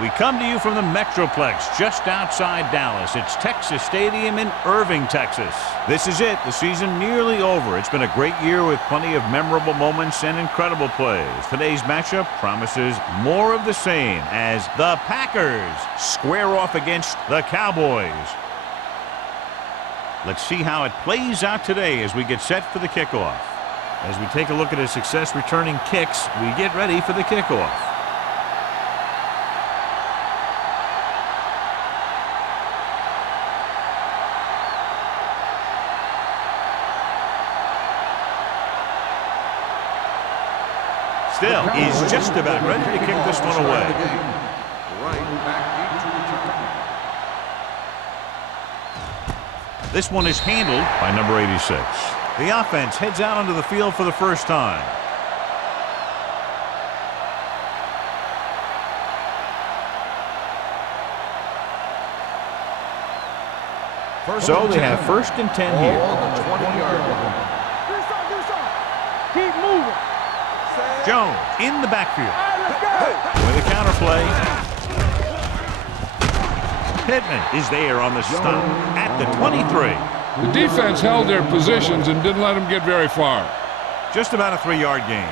We come to you from the Metroplex just outside Dallas. It's Texas Stadium in Irving, Texas. This is it. The season nearly over. It's been a great year with plenty of memorable moments and incredible plays. Today's matchup promises more of the same as the Packers square off against the Cowboys. Let's see how it plays out today as we get set for the kickoff. As we take a look at his success returning kicks, we get ready for the kickoff. Still, he's just about ready to kick this one away. This one is handled by number 86. The offense heads out onto the field for the first time. So they have 1st and 10 here. Keep moving. Jones in the backfield. With a counterplay. Pittman is there on the stop at the 23. The defense held their positions and didn't let them get very far. Just about a 3-yard gain.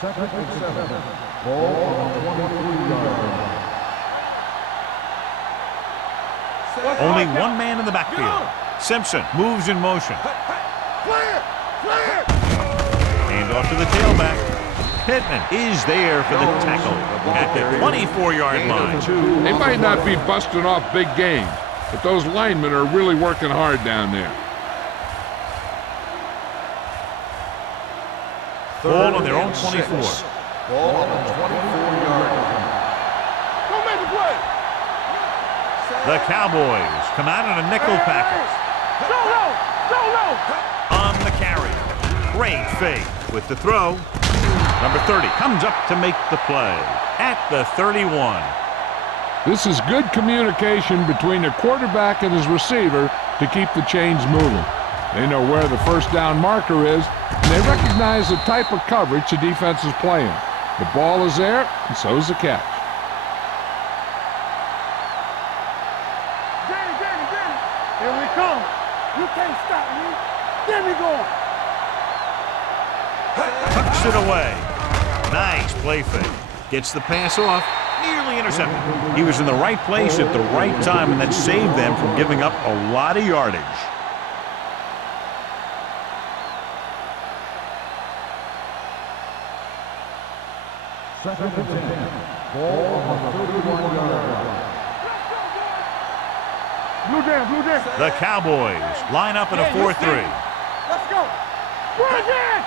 Second and 7. Ball on the 23-yard line. Only one man in the backfield. Simpson moves in motion. Hand off to the tailback. Pittman is there for the tackle at the 24-yard line. They might not be busting off big game, but those linemen are really working hard down there. Ball on their own 24. Ball on the 24-yard line. Don't make the play. The Cowboys come out in a nickel package. Solo. On the carry. Great fake with the throw. Number 30 comes up to make the play at the 31. This is good communication between the quarterback and his receiver to keep the chains moving. They know where the first down marker is, and they recognize the type of coverage the defense is playing. The ball is there, and so is the catch. Danny. Here we come. You can't stop me. There we go. Tucks it away. Nice play fake. Gets the pass off. Nearly intercepted. He was in the right place at the right time, and that saved them from giving up a lot of yardage. Second and 10. Ball on the 31-yard line. Blue jam. The Cowboys line up in a 4-3. Let's go. Bring it.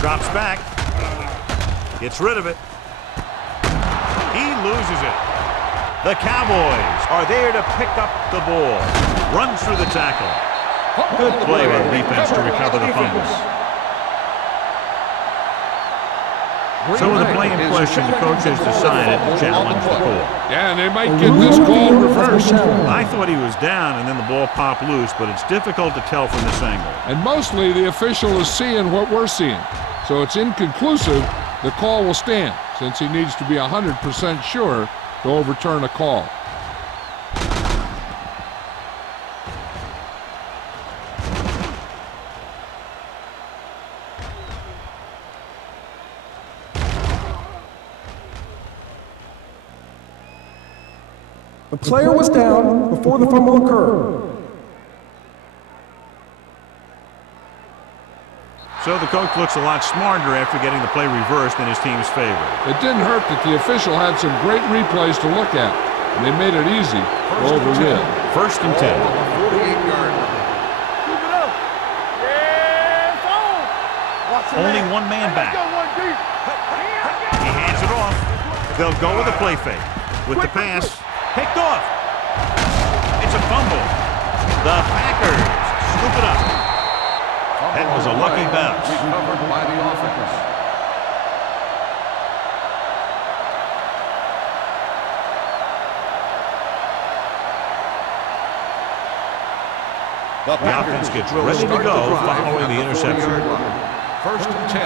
Drops back. Gets rid of it. He loses it. The Cowboys are there to pick up the ball. Runs through the tackle. Good play by the defense to recover the fumbles. So with the play in question, the coach has decided to challenge the call. Yeah, and they might get this call reversed. I thought he was down and then the ball popped loose, but it's difficult to tell from this angle. And mostly the official is seeing what we're seeing. So it's inconclusive. The call will stand since he needs to be 100% sure to overturn a call. The player was down before the fumble occurred. So the coach looks a lot smarter after getting the play reversed in his team's favor. It didn't hurt that the official had some great replays to look at, and they made it easy to overrule. 1st and 10. 48-yard line. Keep it up. Yeah, it's on. Only one man back. He hands it off. They'll go with a play fake. With the pass, picked off. It's a fumble. The Packers scoop it up. That was a lucky bounce. Recovered by the offense. The offense gets ready to go following the interception. First and 10.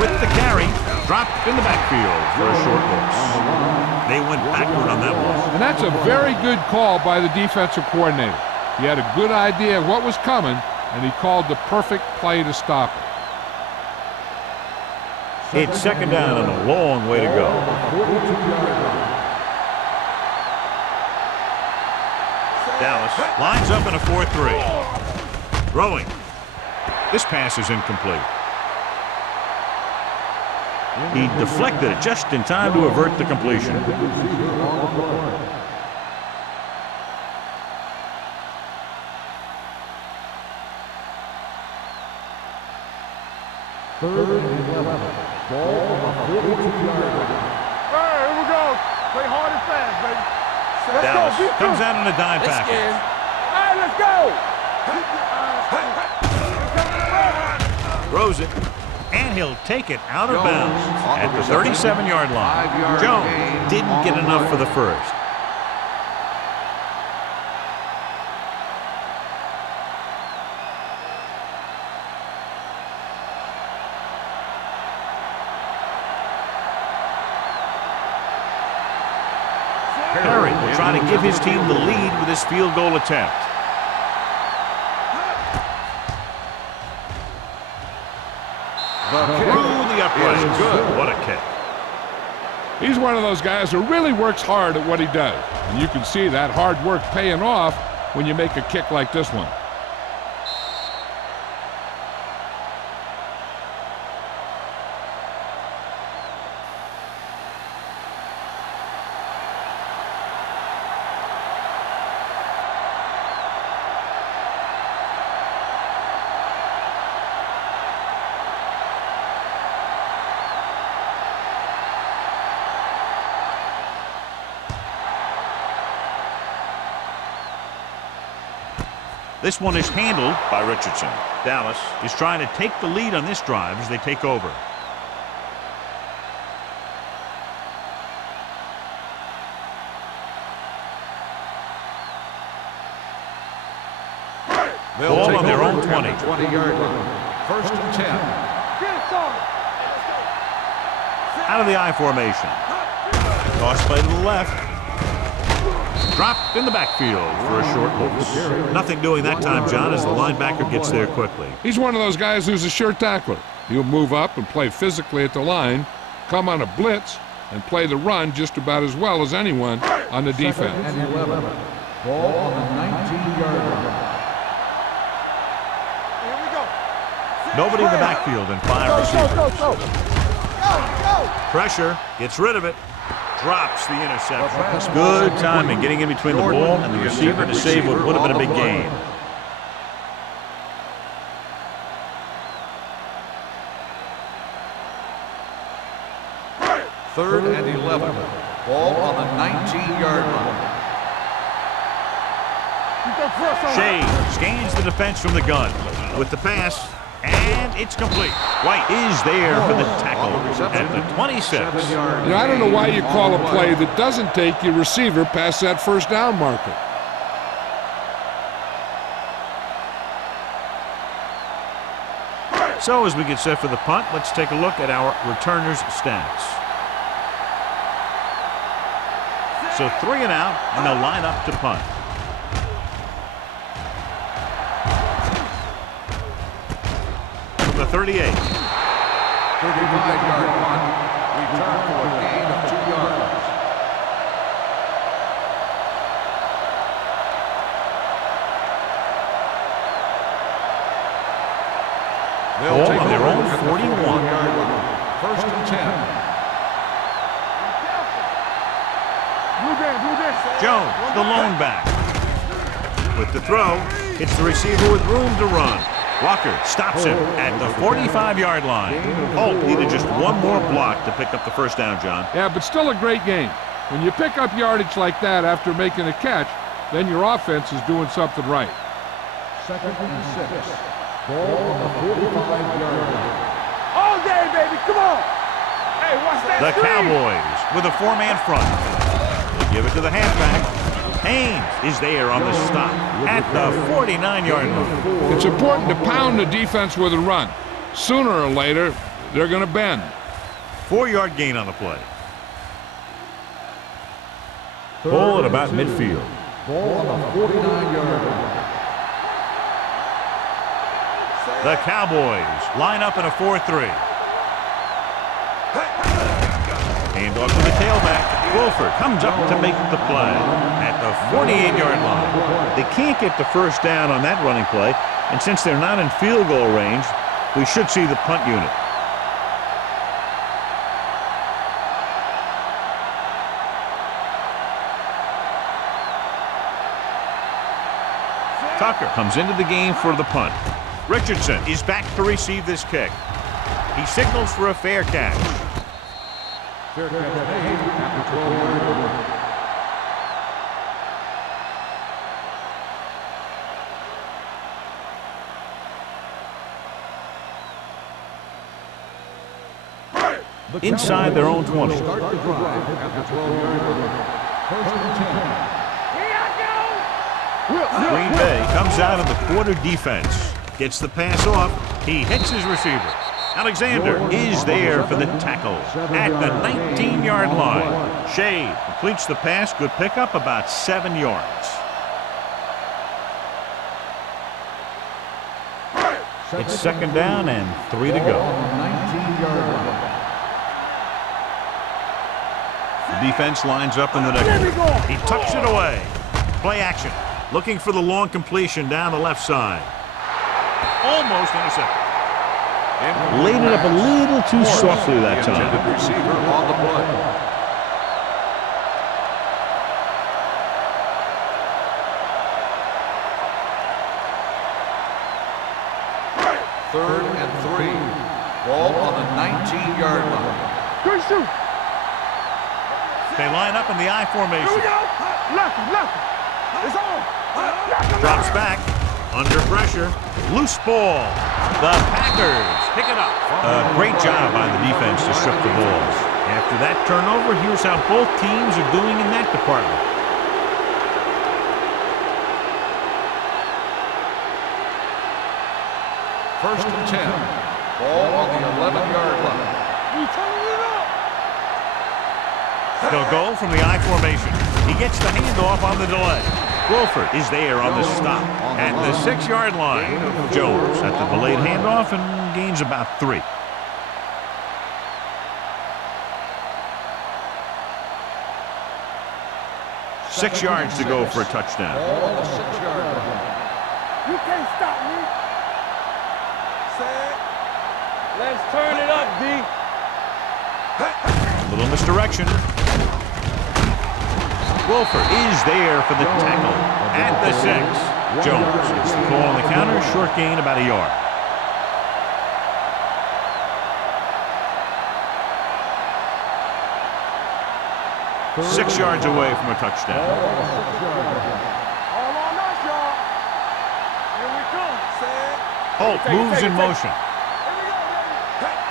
With the carry, dropped in the backfield for a short loss. They went backward on that one. And that's a very good call by the defensive coordinator. He had a good idea of what was coming, and he called the perfect play to stop it. It's second down and a long way to go. Dallas lines up in a 4-3. Throwing. This pass is incomplete. He deflected it just in time to avert the completion. Third and 11. Ball on the 42-yard line. Hey, here we go. Play hard and fast, baby. Dallas comes out in a dime package. All right, let's go. Throws it. And he'll take it out of bounds at the 37-yard line. Jones didn't get enough for the first. Perry will try to give his team the lead with his field goal attempt. Through the upright. Good. What a kick. He's one of those guys who really works hard at what he does. And you can see that hard work paying off when you make a kick like this one. This one is handled by Richardson. Dallas is trying to take the lead on this drive as they take over. Ball on their own 20. 20-yard line. First and 10. Out of the I formation. Toss play to the left. Dropped in the backfield for a short loss. Nothing doing that time, John, as the linebacker gets there quickly. He's one of those guys who's a sure tackler. He'll move up and play physically at the line, come on a blitz, and play the run just about as well as anyone on the defense. Second and 11. Ball on the 19-yard line. Here we go. Nobody in the backfield and 5 receivers. Pressure, gets rid of it. Drops the interception. Good timing getting in between the ball and the receiver to save what would have been a big gain. Third and 11. Ball on the 19-yard line. Shea scans the defense from the gun with the pass, and it's complete. White is there for the tackle at the 26. I don't know why you call a play that doesn't take your receiver past that first down marker. So as we get set for the punt, let's take a look at our returners' stats. So 3 and out, and they'll line up to punt. From the 38. 35-yard punt. Return for a gain of 2 yards. Ball on their own 41. First and 10. Jones, the lone back. With the throw, it's the receiver with room to run. Walker stops him at the 45-yard line. Holt needed just one more block to pick up the first down, John. Yeah, but still a great game. When you pick up yardage like that after making a catch, then your offense is doing something right. Second and 6. Ball on the 45-yard line. All day, baby. Come on. Hey, watch that The screen. Cowboys with a 4-man front. They give it to the halfback. Haynes is there on the stop at the 49-yard line. It's important to pound the defense with a run. Sooner or later, they're going to bend. 4-yard gain on the play. Ball at about midfield. Ball on the 49-yard line. The Cowboys line up in a 4-3. Handoff to the tailback. Wolford comes up to make the play at the 48-yard line. They can't get the first down on that running play, and since they're not in field goal range, we should see the punt unit. Tucker comes into the game for the punt. Richardson is back to receive this kick. He signals for a fair catch. Fair catch made after 12 yards. Inside their own 20. Start the drive after 12 yards. First and 10. Green Bay comes out of the quarter defense. Gets the pass off. He hits his receiver. Alexander is there for the tackle at the 19-yard line. Shade completes the pass. Good pickup, about 7 yards. It's second down and 3 to go. 19-yard line. The defense lines up in the next. He tucks it away. Play action. Looking for the long completion down the left side. Almost intercepted. Laid it up a little too softly that time. Intended receiver on the play. Third and 3. Ball on the 19-yard line. Good shoot. They line up in the I formation. Here we go. Left. It's on. Drops back. Under pressure. Loose ball. The Packers pick it up. A great job by the defense to strip the balls. After that turnover, here's how both teams are doing in that department. First and 10. Ball on the 11-yard line. We turning it up. They'll go from the I formation. He gets the handoff on the delay. Wolford is there on the stop at the 6-yard line. Jones at the delayed handoff and gains about 3. Six yards to go for a touchdown. Ball on the 6-yard line. You can't stop me. Let's turn it up, D. A little misdirection. Wolford is there for the tackle at the 6. Jones gets the call on the counter. Short gain, about a yard. Six yards away from a touchdown. All on us, y'all. Here we come. Holt moves in motion. Here we go, baby.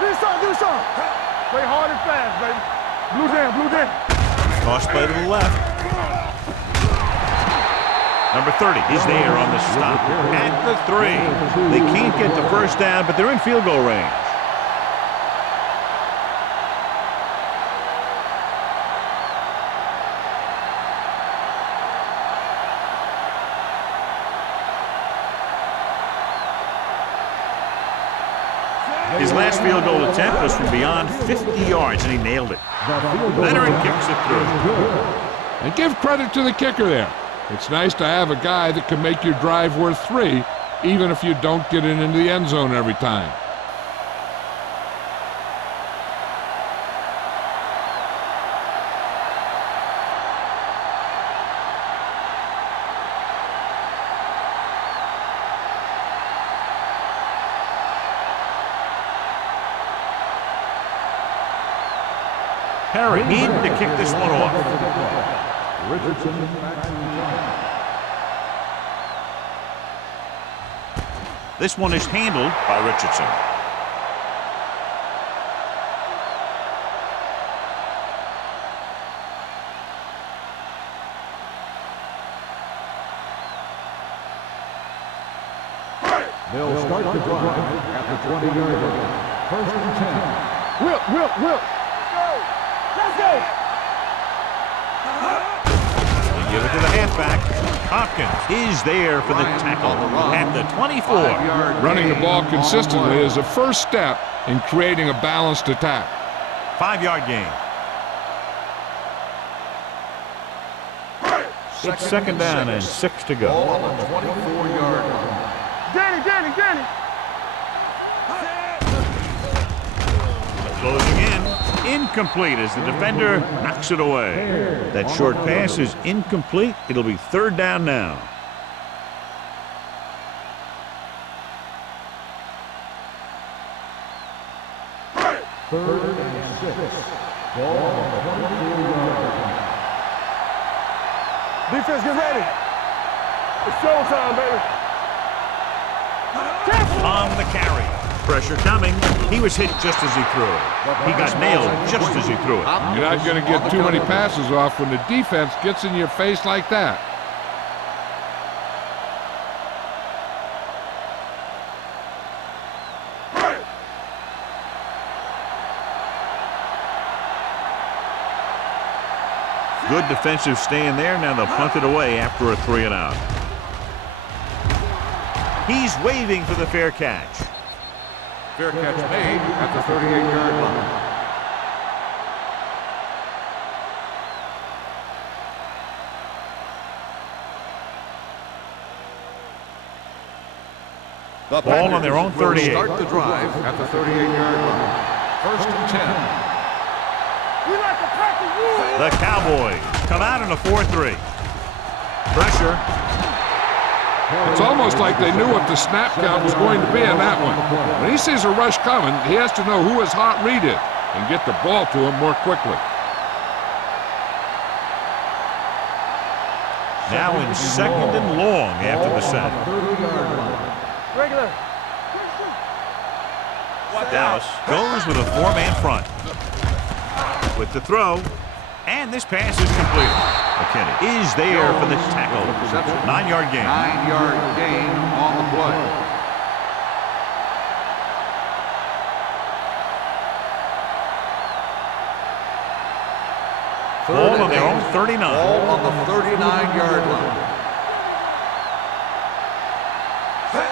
Do something. Play hard and fast, baby. Blue down. Toss play to the left. Number 30 is there on the stop at the 3. They can't get the first down, but they're in field goal range. His last field goal attempt was from beyond 50 yards, and he nailed it. Leonard kicks it through. And give credit to the kicker there. It's nice to have a guy that can make your drive worth 3, even if you don't get it into the end zone every time. Perry needing to kick this one off. Richardson back to This one is handled by Richardson. They'll start the drive at the 20-yard line. First and 10. Whip. Let's go. Let's go. They give it to the halfback. Hopkins is there for the tackle at the 24. Running the ball consistently is the first step in creating a balanced attack. 5-yard gain. It's second down and 6 to go. Ball on the 24-yard line. Danny. Closing in. Incomplete as the defender knocks it away. That short pass is incomplete. It'll be third down now. Third and 6. Ball on the 24-yard line. Defense, get ready. It's showtime, baby. On the carry. Pressure coming. He was hit just as he threw it. He got nailed just as he threw it. You're not going to get too many passes off when the defense gets in your face like that. Good defensive stand there. Now they'll punt it away after a 3-and-out. He's waving for the fair catch. Fair catch made at the 38-yard line. The Ball on their own 38. Start the drive at the 38-yard line. First and 10. We like a pack of wolves. The Cowboys come out in a 4-3. Pressure. It's almost like they knew what the snap count was going to be in that one. When he sees a rush coming, he has to know who his hot read is and get the ball to him more quickly. Now in second and long after the set. Regular. Dallas goes with a 4-man front. With the throw, and this pass is completed. McKinney is there for the tackle. 9-yard gain. 9-yard gain on the play. Ball on their own 39. Ball on the 39-yard line.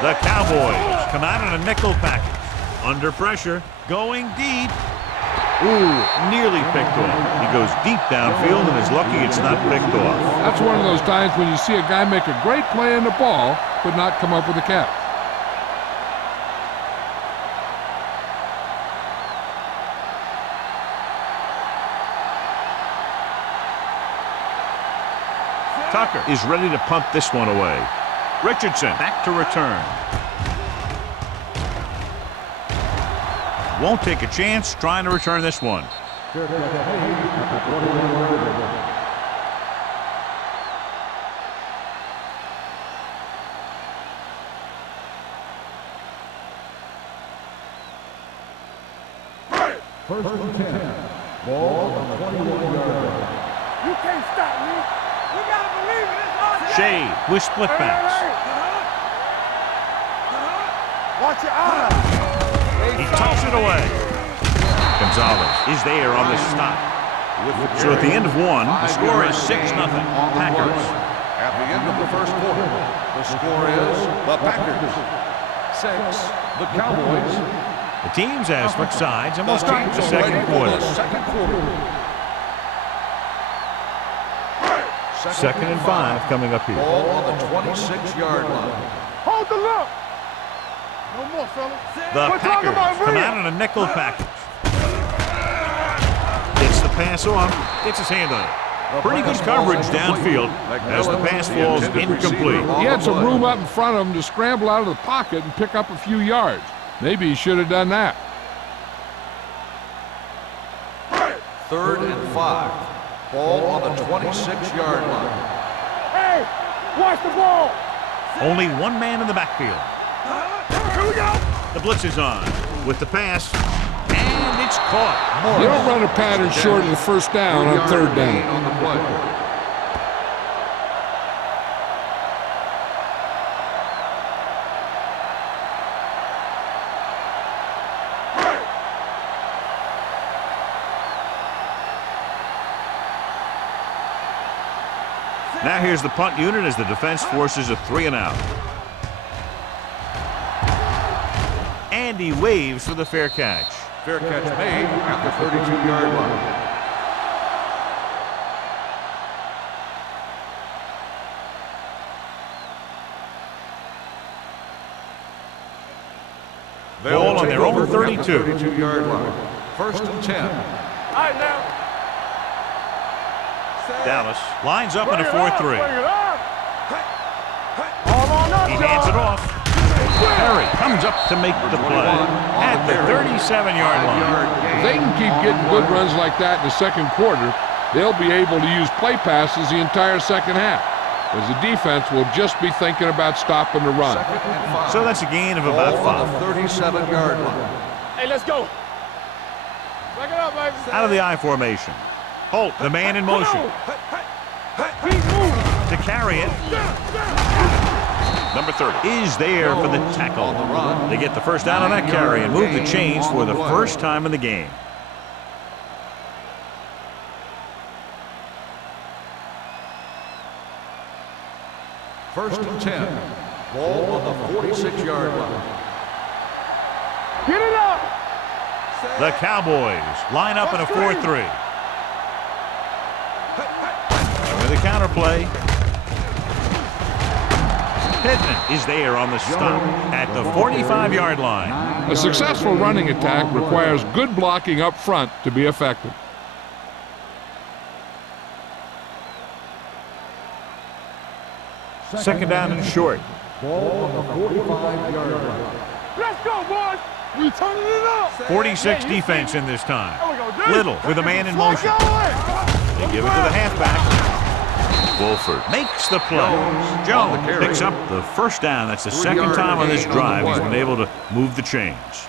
The Cowboys come out in a nickel package. Under pressure, going deep. Ooh, nearly picked off. He goes deep downfield and is lucky it's not picked off. That's one of those times when you see a guy make a great play in the ball, but not come up with a catch. Tucker is ready to punt this one away. Richardson back to return. Won't take a chance trying to return this one. First and 10. Ball on the 21-yard line. You can't stop me. We gotta believe it. It's hard. Shea with split backs. Watch your eyes. He tosses it away. Gonzalez is there on the stop. So at the end of one, the score is 6-0. Packers. At the end of the first quarter, the score is the Packers 6, the Cowboys. The teams have switched sides and we'll start the teams are second ready for quarter. the second quarter. Second and 5 coming up here. Ball on the 26-yard line. Hold the look. No more, fella. The We're talking about Packers come real. out in a nickel package. Gets the pass off, gets his hand on it. Pretty good coverage downfield as the pass falls incomplete. He had some room up in front of him to scramble out of the pocket and pick up a few yards. Maybe he should have done that. 3rd and 5. Ball on the 26-yard line. Hey, watch the ball. Only one man in the backfield. Here we go. The blitz is on with the pass, and it's caught. You don't run a pattern short of the first down on 3rd Gain down. on the play. Now here's the punt unit as the defense forces a 3-and-out. And he waves for the fair catch. Fair catch made at the 32-yard line. Ball on their own 32. 32-yard line. First and 10. All right, now. Dallas lines up in a Bring it 4-3. up, bring it up. All on up, He hands it John. off. Perry comes up to make the play at the 37-yard line. If they can keep getting good runs like that in the second quarter, they'll be able to use play passes the entire second half, as the defense will just be thinking about stopping the run. Second and 5. So that's a gain of about Ball on 5. the 37-yard line. Hey, let's go. Back it up, baby. Out of the I formation. Holt, the man in motion. Keep moving. To carry it. Number 30 is there for the tackle. On the run. They get the first down on that carry and move the chains for the first time in the game. First and 10. Ball on the 46-yard line. Get it up. The Cowboys line up in a 4-3. With a counterplay. Pittman is there on the stop at the 45-yard line. A successful running attack requires good blocking up front to be effective. Second down and short. Ball on the 45-yard line. Let's go, boys. We turning it up. 46 defense in this time. There we go, dude. Little with a man in motion. They give it to the halfback. Wolford makes the play. Jones picks up the first down. That's the second time on this drive he's been able to move the chains.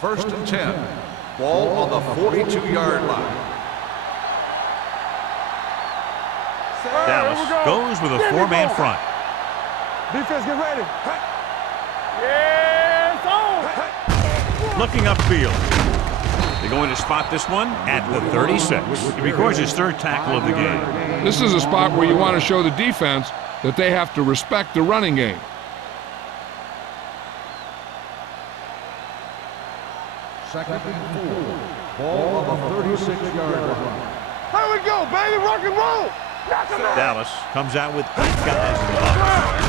First and 10. Ball on the 42-yard line. Dallas goes with a 4-man front. Defense, get ready. Yes, on. Looking upfield. They're going to spot this one at the 36. It records his third tackle of the game. This is a spot where you want to show the defense that they have to respect the running game. Second and 4. Ball on the 36-yard line. Here we go, baby. Rock and roll. Dallas comes out with 8 guys in the box.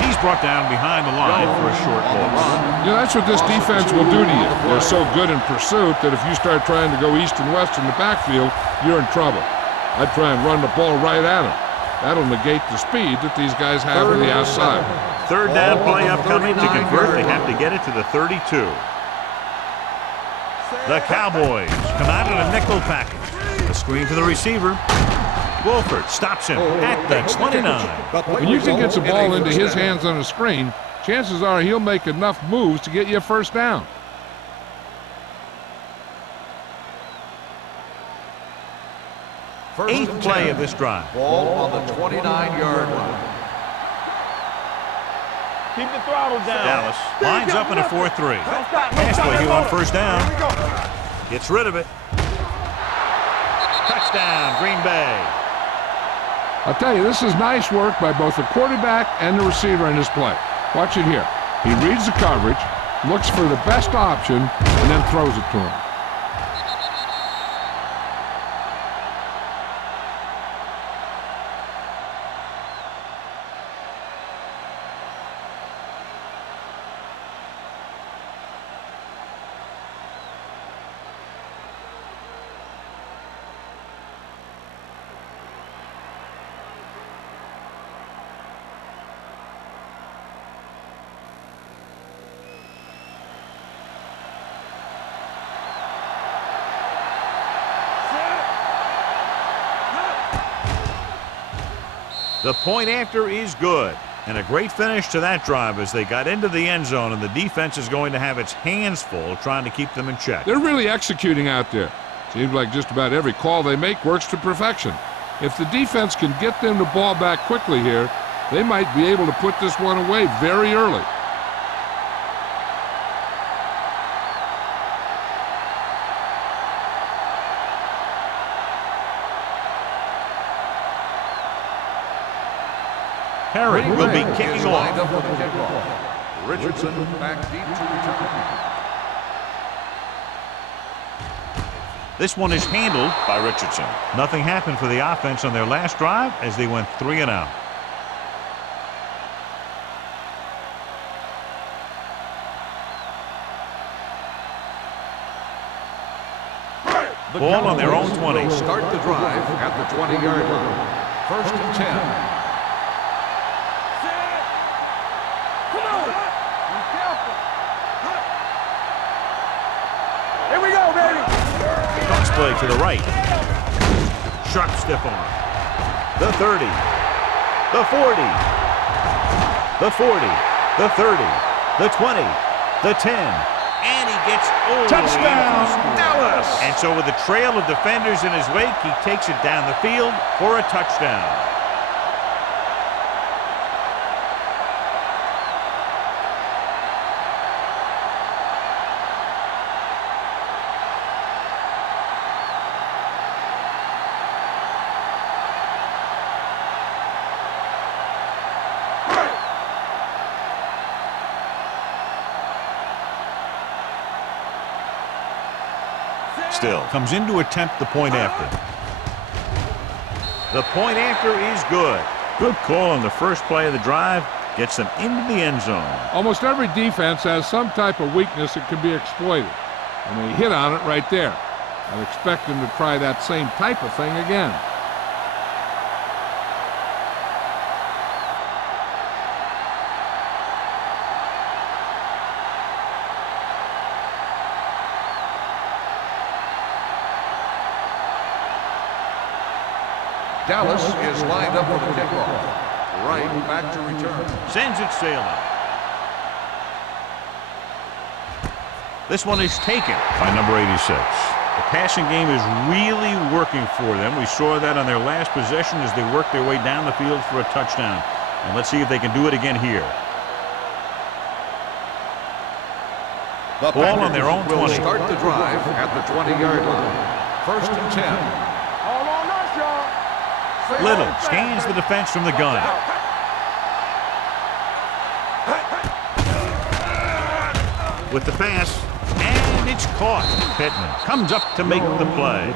He's brought down behind the line for a short loss. You know, that's what this defense will do to you. They're so good in pursuit that if you start trying to go east and west in the backfield, you're in trouble. I'd try and run the ball right at them. That'll negate the speed that these guys have on the outside. Third down play upcoming. To convert, they have to get it to the 32. The Cowboys come out in a nickel package. The screen to the receiver. Wolford stops him at the 29. When you can get the ball into his hands on a screen, chances are he'll make enough moves to get you a first down. First Eighth and play 10. of this drive. Ball on the 29-yard line. Keep the throttle down. Dallas lines up in a 4-3. Don't stop. Pass play here on first down. Here we go. Gets rid of it. Touchdown, Green Bay. I'll tell you, this is nice work by both the quarterback and the receiver in this play. Watch it here. He reads the coverage, looks for the best option, and then throws it to him. The point after is good. And a great finish to that drive as they got into the end zone, and the defense is going to have its hands full trying to keep them in check. They're really executing out there. Seems like just about every call they make works to perfection. If the defense can get them the ball back quickly here, they might be able to put this one away very early. Perry will be kicking is lined off. up for the kickoff. Richardson back deep to return. This one is handled by Richardson. Nothing happened for the offense on their last drive as they went 3 and out. The Ball on their own Cowboys 20. will start the drive at the 20-yard line. 1st and 10. Come on. Be careful. Here we go, baby. Cross play to the right. Sharp stiff arm. The 30. The 40. The 40. The 30. The 20. The 10. And he gets all Touchdown, Dallas! And so with a trail of defenders in his wake, he takes it down the field for a touchdown. Still comes in to attempt the point after. The point after is good. Good call on the first play of the drive. Gets them into the end zone. Almost every defense has some type of weakness that can be exploited, and they hit on it right there. I'd expect them to try that same type of thing again. Dallas is lined up for the kickoff. Right back to return. Sends it sailing. This one is taken by number 86. The passing game is really working for them. We saw that on their last possession as they worked their way down the field for a touchdown. And let's see if they can do it again here. The Ball on their own will 20. start the drive at the 20-yard line. 1st and 10. All on us, y'all. Little scans the defense from the gun. With the pass, and it's caught. Pittman comes up to make the play.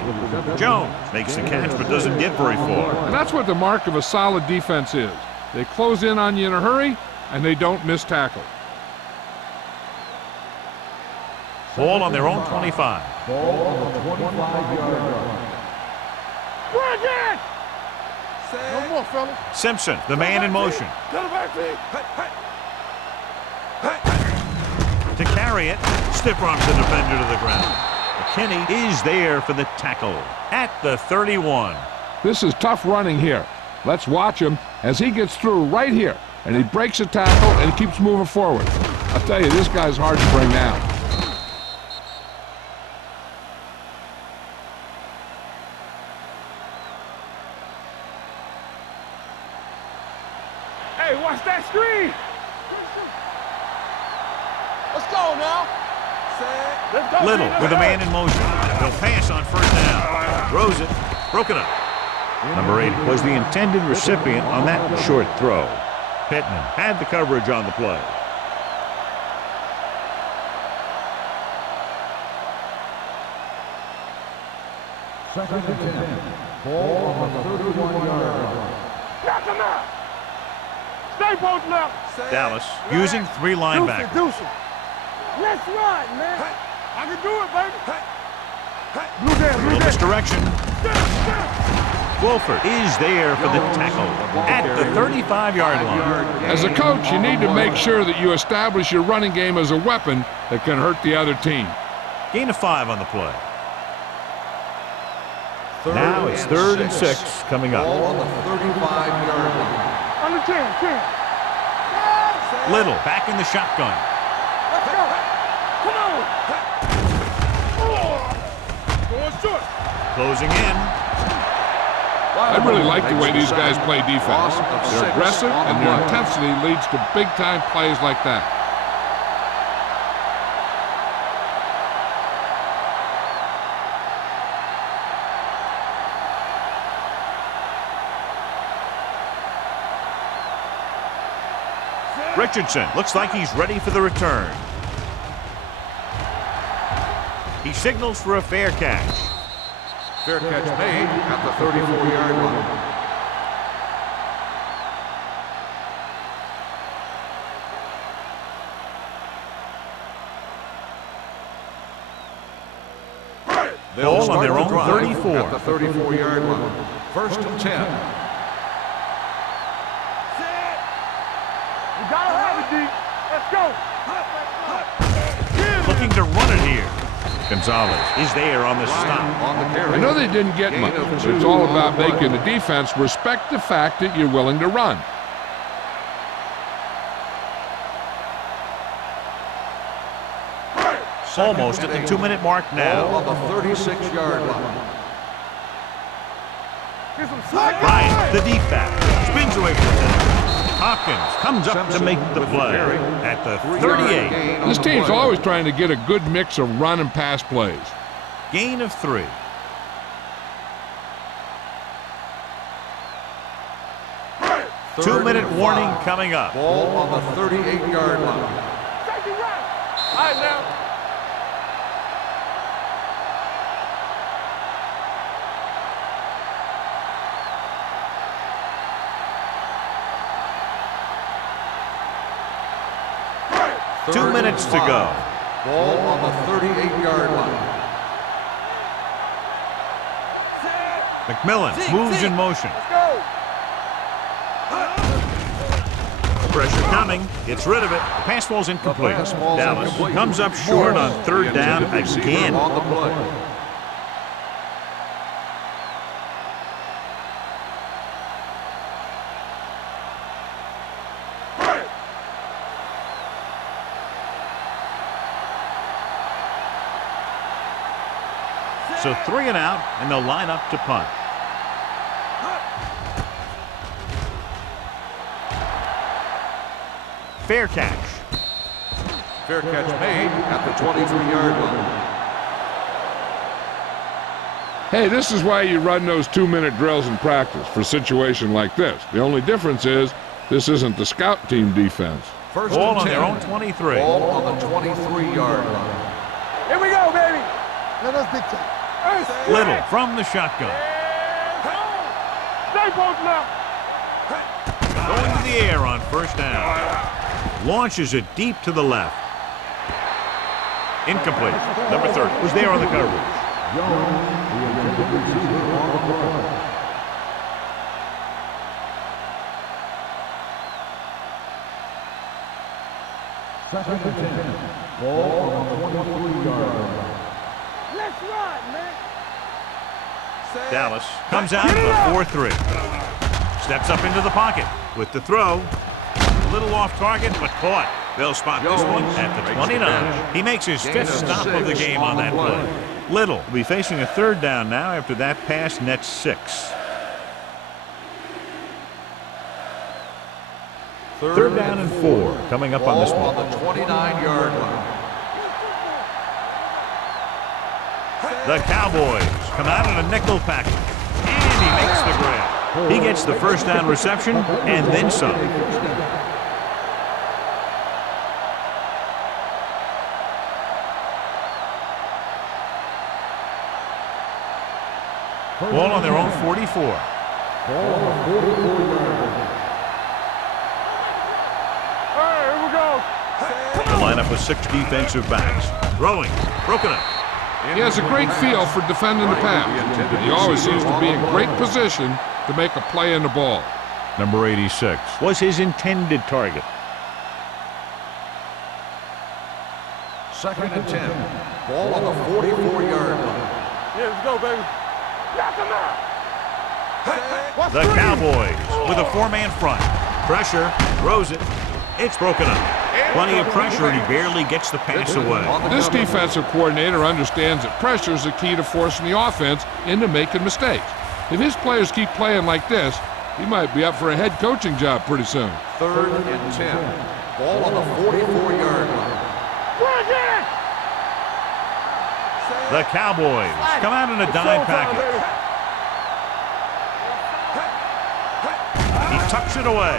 Jones makes the catch but doesn't get very far. And that's what the mark of a solid defense is. They close in on you in a hurry, and they don't miss tackle. Ball on their own 25. Ball on the 25-yard line. Bring it! No more, fellas. Simpson, the man in motion. Get it back, Pete. To carry it, stiff arms the defender to the ground. McKinney is there for the tackle at the 31. This is tough running here. Let's watch him as he gets through right here, and he breaks a tackle and he keeps moving forward. I'll tell you, this guy's hard to bring down. Hey, watch that screen. Let's go now. Let's go, Little Peter. with a man in motion. They'll pass on first down. Throws it. Broken up. Number 8 was the intended recipient on that short throw. Pittman had the coverage on the play. Second and 10. Ball on the 31-yard line. Knock him out. Stay posted up. Dallas using 3 linebackers. Deuce it. Let's run, man. I can do it, baby. Blue down, blue Little down. misdirection. Wolford is there for the tackle at the 35-yard line. As a coach, you need to make sure that you establish your running game as a weapon that can hurt the other team. Gain of 5 on the play. Now it's 3rd and 6 coming Ball up. on the 35-yard line. Under 10. Little back in the shotgun. Let's go. Come on. Going short. Closing in. I really like the way these guys play defense. Loss of They're 6 aggressive, on and the their play. intensity leads to big-time plays like that. Richardson looks like he's ready for the return. He signals for a fair catch. Fair catch made at the 34-yard line. Ball on their own 34. At the 34-yard line. First and 10. We gotta have it, D. Let's go. Looking to run it here. Gonzalez is there on the stop. On the carry. I know they didn't get much, but it's all about making the defense respect the fact that you're willing to run. Almost at the 2-minute mark now. Ball on the 36-yard line. Get some slack. Bryant, the deep-back, spins away from the Hopkins comes up to make the play at the 38. This team's always trying to get a good mix of run and pass plays. Gain of 3. Two-minute warning coming up. Ball on the 38-yard line. Safety right. All right, now. Two minutes to go. Ball on the 38-yard line. McMillan moves in motion. Let's go. Pressure coming. Gets rid of it. The pass ball's incomplete. Pass ball's Dallas incomplete. comes up short on third The down intended receiver again. on the play. So 3 and out, and they'll line up to punt. Fair catch. Fair catch made at the 23-yard line. Hey, this is why you run those 2-minute drills in practice for a situation like this. The only difference is this isn't the scout team defense. First Ball and on 10. their own 23. Ball on the 23-yard line. Here we go, baby. Let us dictate. Little from the shotgun. Stay both now. Going to the air on first down. Launches it deep to the left. Incomplete. Number 30 was there on the coverage. Second and 10. Ball on the 23-yard line. Let's ride, man. Dallas comes out of the 4-3. Steps up into the pocket with the throw. A little off target, but caught. They'll spot this one at the 29. He makes his 5th stop of the game on that play. Little will be facing a third down now after that pass nets 6. Third down and 4 coming up on this Ball one. on the 29-yard line. The Cowboys come out in a nickel package, and he makes the grab. He gets the first down reception and then some. Ball on their own 44. Ball on the 44-yard line. All right, here we go. The lineup with 6 defensive backs. Throwing, broken up. He has a great feel for defending the pass. He always seems to be in great position to make a play in the ball. Number 86 was his intended target. Second and 10. Ball on the 44-yard line. Yeah, let's go, baby. Knock him out. What's The three? Cowboys with a 4-man front. Pressure, throws it. It's broken up. Plenty of pressure, and he barely gets the pass away. This defensive coordinator understands that pressure is the key to forcing the offense into making mistakes. If his players keep playing like this, he might be up for a head coaching job pretty soon. Third and 10. Ball on the 44-yard line. Bring it. The Cowboys come out in a dime package. He tucks it away.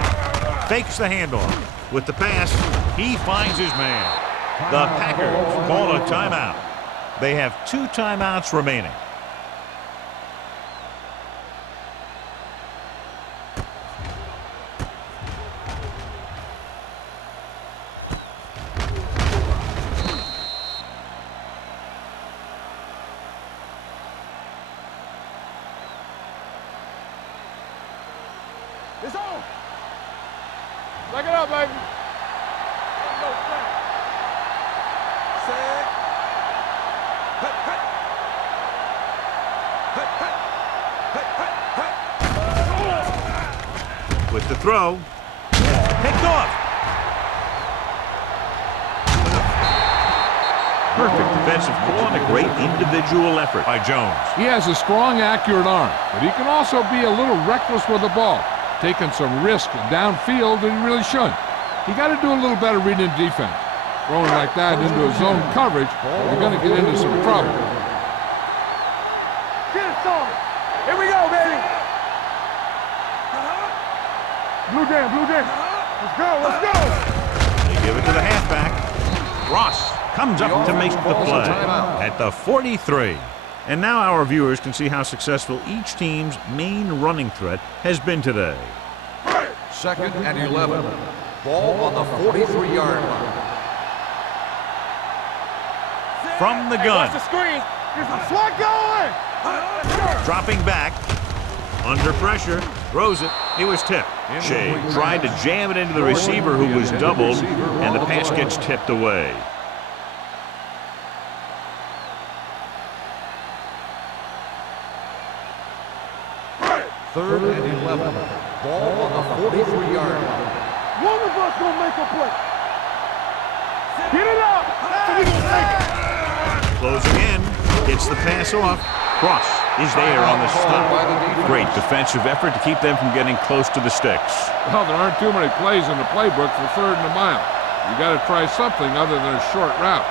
Fakes the handoff. With the pass, he finds his man. The Packers call a timeout. They have 2 timeouts remaining. It's on. Back it up, baby. Set. Hut, hut. Hut, hut. Hut, hut, hut. With the throw, picked off. Perfect defensive call and a great individual effort by Jones. He has a strong, accurate arm, but he can also be a little reckless with the ball, taking some risk downfield that he really shouldn't. You got to do a little better reading defense. Throwing like that into a zone coverage, you're going to get into some trouble. Get it started. Here we go, baby. Blue jam, blue jam. Let's go, let's go. They give it to the halfback. Ross comes up to make the play at the 43. And now our viewers can see how successful each team's main running threat has been today. 2nd and 11. Ball on the 43-yard line. From the gun, The screen. There's a slot going. dropping back, under pressure, throws it. It was tipped. Shea tried to jam it into the receiver who was doubled, and the pass gets tipped away. Third and 11. Ball on the 43-yard line. One of us gonna make a play. Get it up. We gonna take it. Closing in, gets the pass off. Cross is there on the stop. Great defensive effort to keep them from getting close to the sticks. Well, there aren't too many plays in the playbook for 3rd and a mile. You got to try something other than a short route.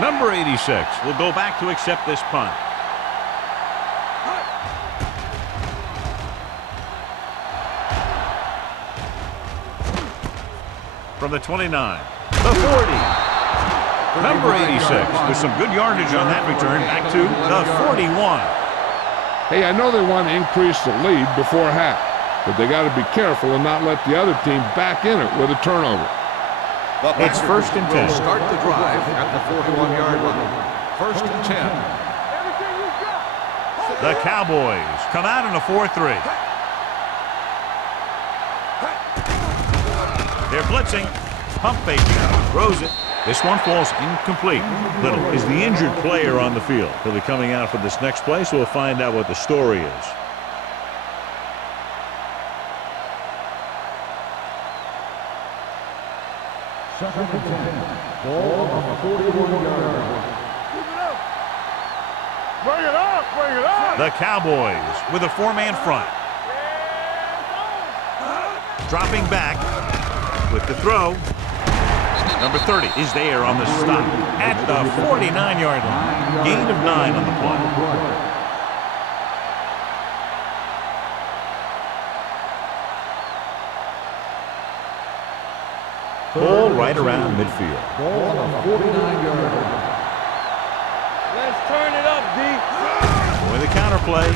Number 86 will go back to accept this punt. From the 29, the 40. Number 86 with some good yardage on that return back to the 41. Hey, I know they want to increase the lead before half, but they got to be careful and not let the other team back in it with a turnover. It's 1st and 10. Start the drive at the 41-yard line. 1st and 10. Everything you got. The Cowboys come out in a 4-3. They're blitzing. Pump fake. Throws it. This one falls incomplete. Little is the injured player on the field. He'll be coming out for this next play, so we'll find out what the story is. Second and 10. Ball on the 41-yard line. Bring it up, bring it up. The Cowboys with a 4-man front. Dropping back with the throw. Number 30 is there on the stop at the 49-yard line. Gain of 9 on the play. Ball right around midfield. Ball on the 49-yard line. Let's turn it up, D. With the counter play.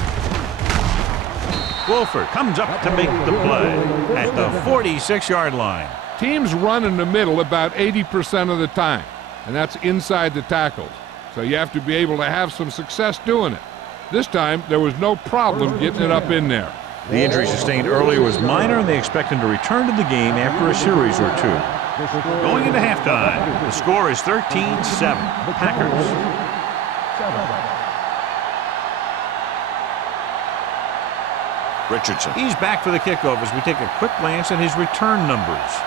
Wolford comes up to make the play at the 46-yard line. Teams run in the middle about 80% of the time, and that's inside the tackles. So you have to be able to have some success doing it. This time, there was no problem getting it up in there. The injury sustained earlier was minor, and they expect him to return to the game after a series or 2. Going into halftime, the score is 13-7. Packers. Richardson. He's back for the kickoff as we take a quick glance at his return numbers.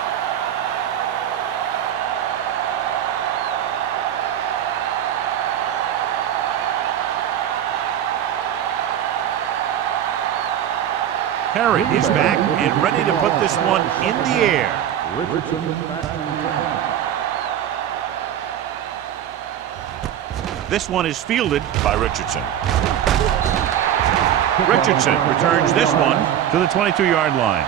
Perry is back and ready to put this one in the air. This one is fielded by Richardson. Richardson returns this one to the 22-yard line.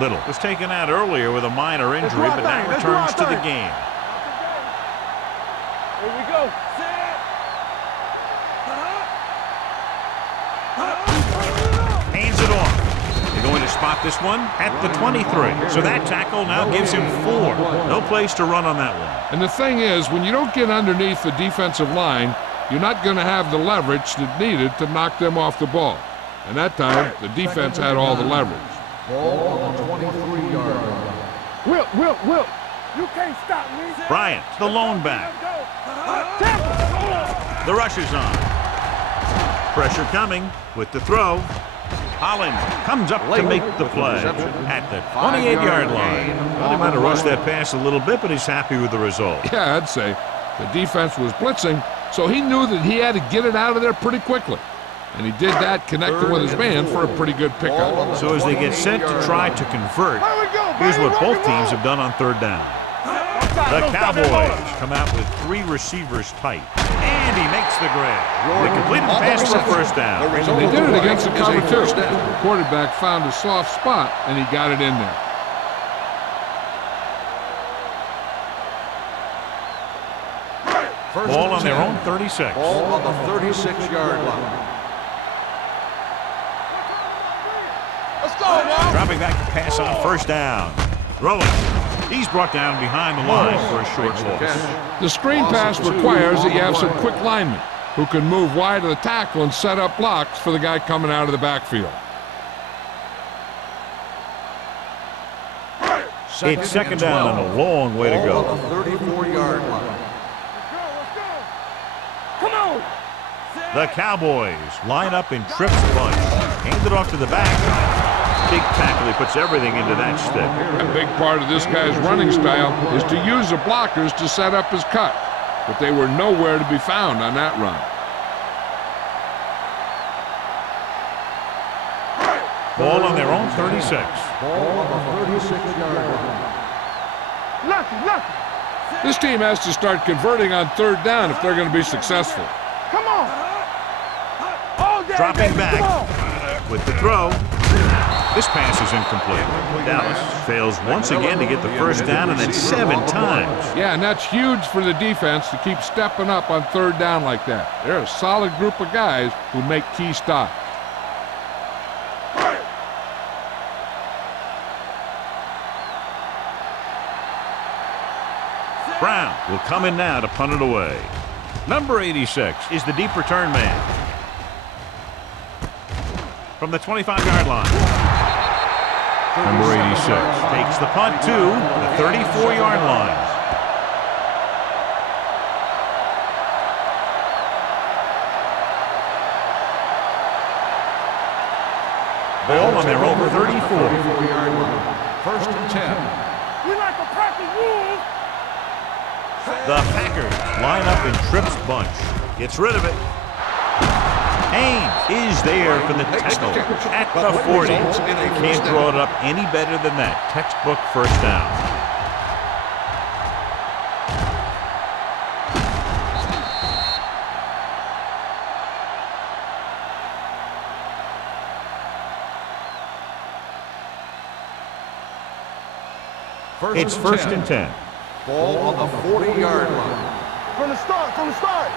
Little was taken out earlier with a minor injury, but now returns to the game. Here we go. Hands it off. They're going to spot this one at the 23. So that tackle now gives him 4. No place to run on that one. And the thing is, when you don't get underneath the defensive line, you're not going to have the leverage that's needed to knock them off the ball. And that time, the defense had all the leverage. Ball on the 23-yard line. Will. You can't stop me. Bryant, the lone back. The rush is on. Pressure coming with the throw. Holland comes up to make the play at the 28-yard line. Well, he might have rushed that pass a little bit, but he's happy with the result. Yeah, I'd say the defense was blitzing, so he knew that he had to get it out of there pretty quickly. And he did that connecting with his man for a pretty good pickup. So as they get set to try to convert, here's what both teams have done on third down. The Cowboys come out with 3 receivers tight. And he makes the grab. They completed the pass for a first down. And they did it against the cover, too. The quarterback found a soft spot, and he got it in there. Ball on their own 36. Ball on the 36-yard line. Let's go, Bob. Dropping back to pass on first down. Throwing. He's brought down behind the line for a short loss. The screen pass requires that you have some quick linemen who can move wide of the tackle and set up blocks for the guy coming out of the backfield. It's second down and a long way to go. On the 34-yard line. Come on. The Cowboys line up in trips bunch. Hand it off to the back. Big tackle. He puts everything into that stick. A big part of this guy's running style is to use the blockers to set up his cut. But they were nowhere to be found on that run. Ball on their own 36. Ball on the 36-yard line. Lucky. This team has to start converting on third down if they're going to be successful. Come on. All day, Dropping baby. back Come on. with the throw. This pass is incomplete. Dallas fails once again to get the first down, and that's 7 times. Yeah, and that's huge for the defense to keep stepping up on third down like that. They're a solid group of guys who make key stops. Brown will come in now to punt it away. Number 86 is the deep return man. From the 25-yard line. Number 86 takes the punt to the 34-yard line. Ball on their own 34. 34-yard line. First and 10. We like to practice rules. The Packers line up in trips bunch. Gets rid of it. Haynes is there for the tackle at the 40. Can't draw it up any better than that. Textbook first down. It's first and 10. Ball on the 40-yard line. From the start.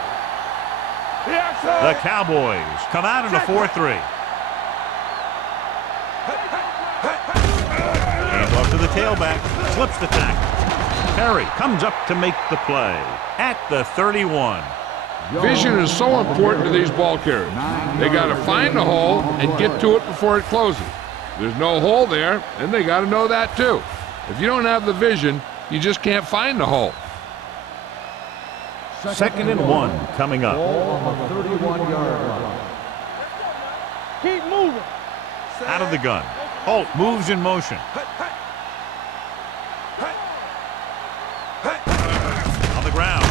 The Cowboys come out in a 4-3. Hands off to the tailback. Slips the tackle. Perry comes up to make the play at the 31. Vision is so important to these ball carriers. They got to find the hole and get to it before it closes. There's no hole there, and they got to know that too. If you don't have the vision, you just can't find the hole. Second and 1 coming up. Ball on the 31-yard line. Keep moving. Out of the gun. Holt moves in motion. On the ground.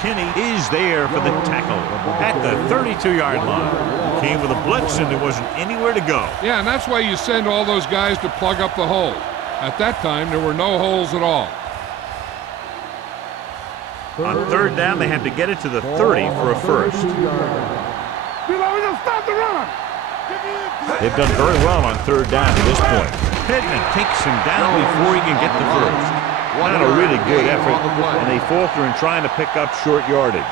McKinney is there for the tackle at the 32-yard line. Came with a blitz, and there wasn't anywhere to go. Yeah, and that's why you send all those guys to plug up the hole. At that time, there were no holes at all. On third down, they had to get it to the 30 for a first. Stop the run. They've done very well on third down to this point. Pittman takes him down before he can get the first. Not a really good effort, and they falter in trying to pick up short yardage.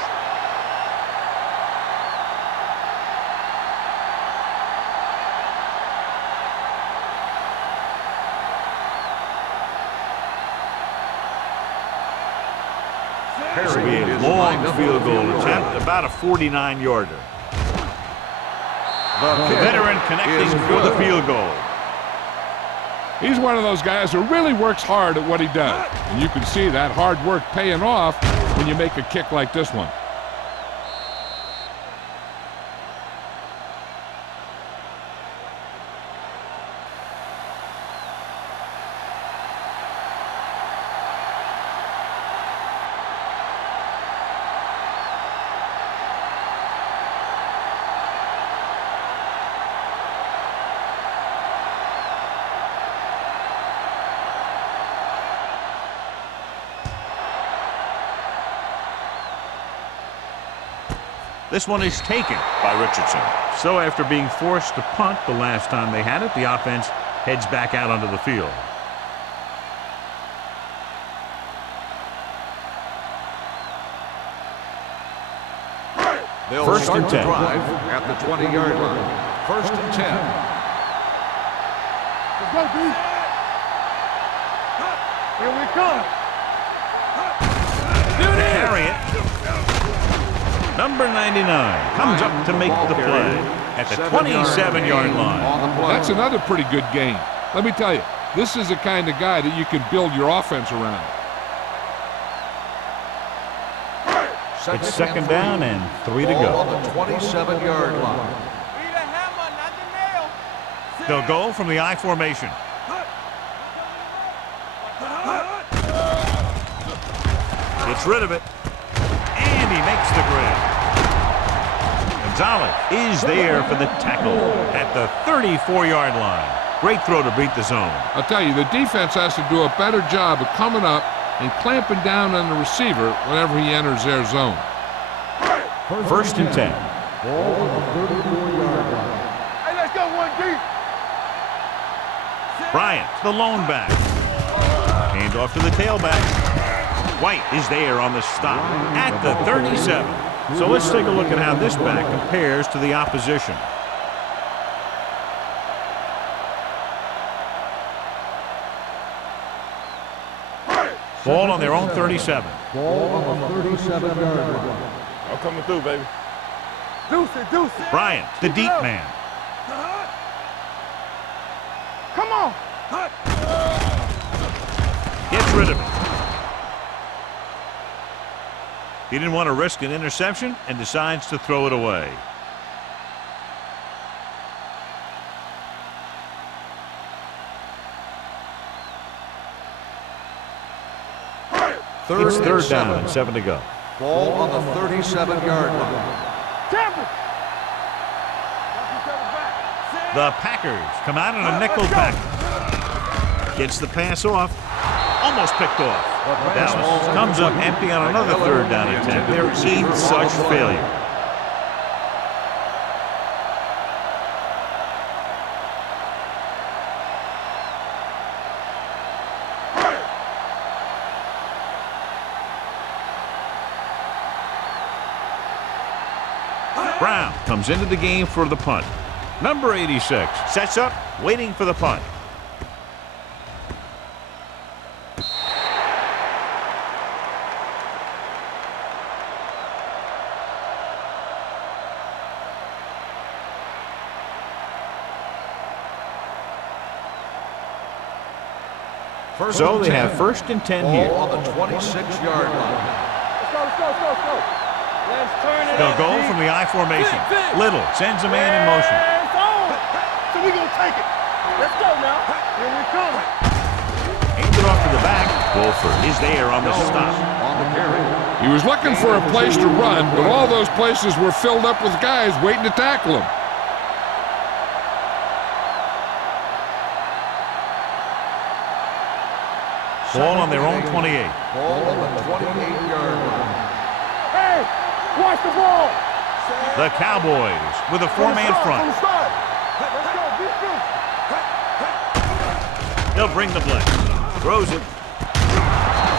This will be a long field goal attempt, about a 49-yarder. The veteran connecting for the field goal. He's one of those guys who really works hard at what he does. And you can see that hard work paying off when you make a kick like this one. This one is taken by Richardson. So after being forced to punt the last time they had it, the offense heads back out onto the field. They'll First start and the 10. drive at the 20-yard line. First and 10. Let's go, D. Here we come. To carry it. Number 99 comes up to make the play at the 27-yard line. That's another pretty good game. Let me tell you, this is the kind of guy that you can build your offense around. It's second down and 3 to go. On the 27-yard line. They'll go from the I formation. Gets rid of it. And he makes the grab. Gonzalez is there for the tackle at the 34-yard line. Great throw to beat the zone. I'll tell you, the defense has to do a better job of coming up and clamping down on the receiver whenever he enters their zone. First and 10. Ball on the 34-yard line. Hey, let's go, 1D. Bryant, the lone back. Hand off to the tailback. White is there on the stop at the 37. So let's take a look at how this back compares to the opposition. Ball on their own 37. Ball on the 37-yard line. I'm coming through, baby. Deuce it. Bryant, the deep man. Come on. Gets rid of it. He didn't want to risk an interception and decides to throw it away. It's third down and 7 to go. Ball on the 37-yard line. Tampa. The Packers come out in a nickel pack. Gets the pass off. Almost picked off. Dallas comes up empty on another third down attempt. There ain't such failure. Brown comes into the game for the punt. Number 86 sets up, waiting for the punt. So they have first and 10 here. Ball on the 26-yard line. Let's go. Let's turn it. They'll go from the I formation. Little sends a man in motion. It's on. So we gonna take it. Let's go now. Here we come. Aimed it off to the back. Wolford is there on the stop. On the carry. He was looking for a place to run, but all those places were filled up with guys waiting to tackle him. Ball on their own 28. Ball on the 28-yard line. Hey, watch the ball. The Cowboys with a four-man front. Let's go, defense. They'll bring the blitz. Throws it.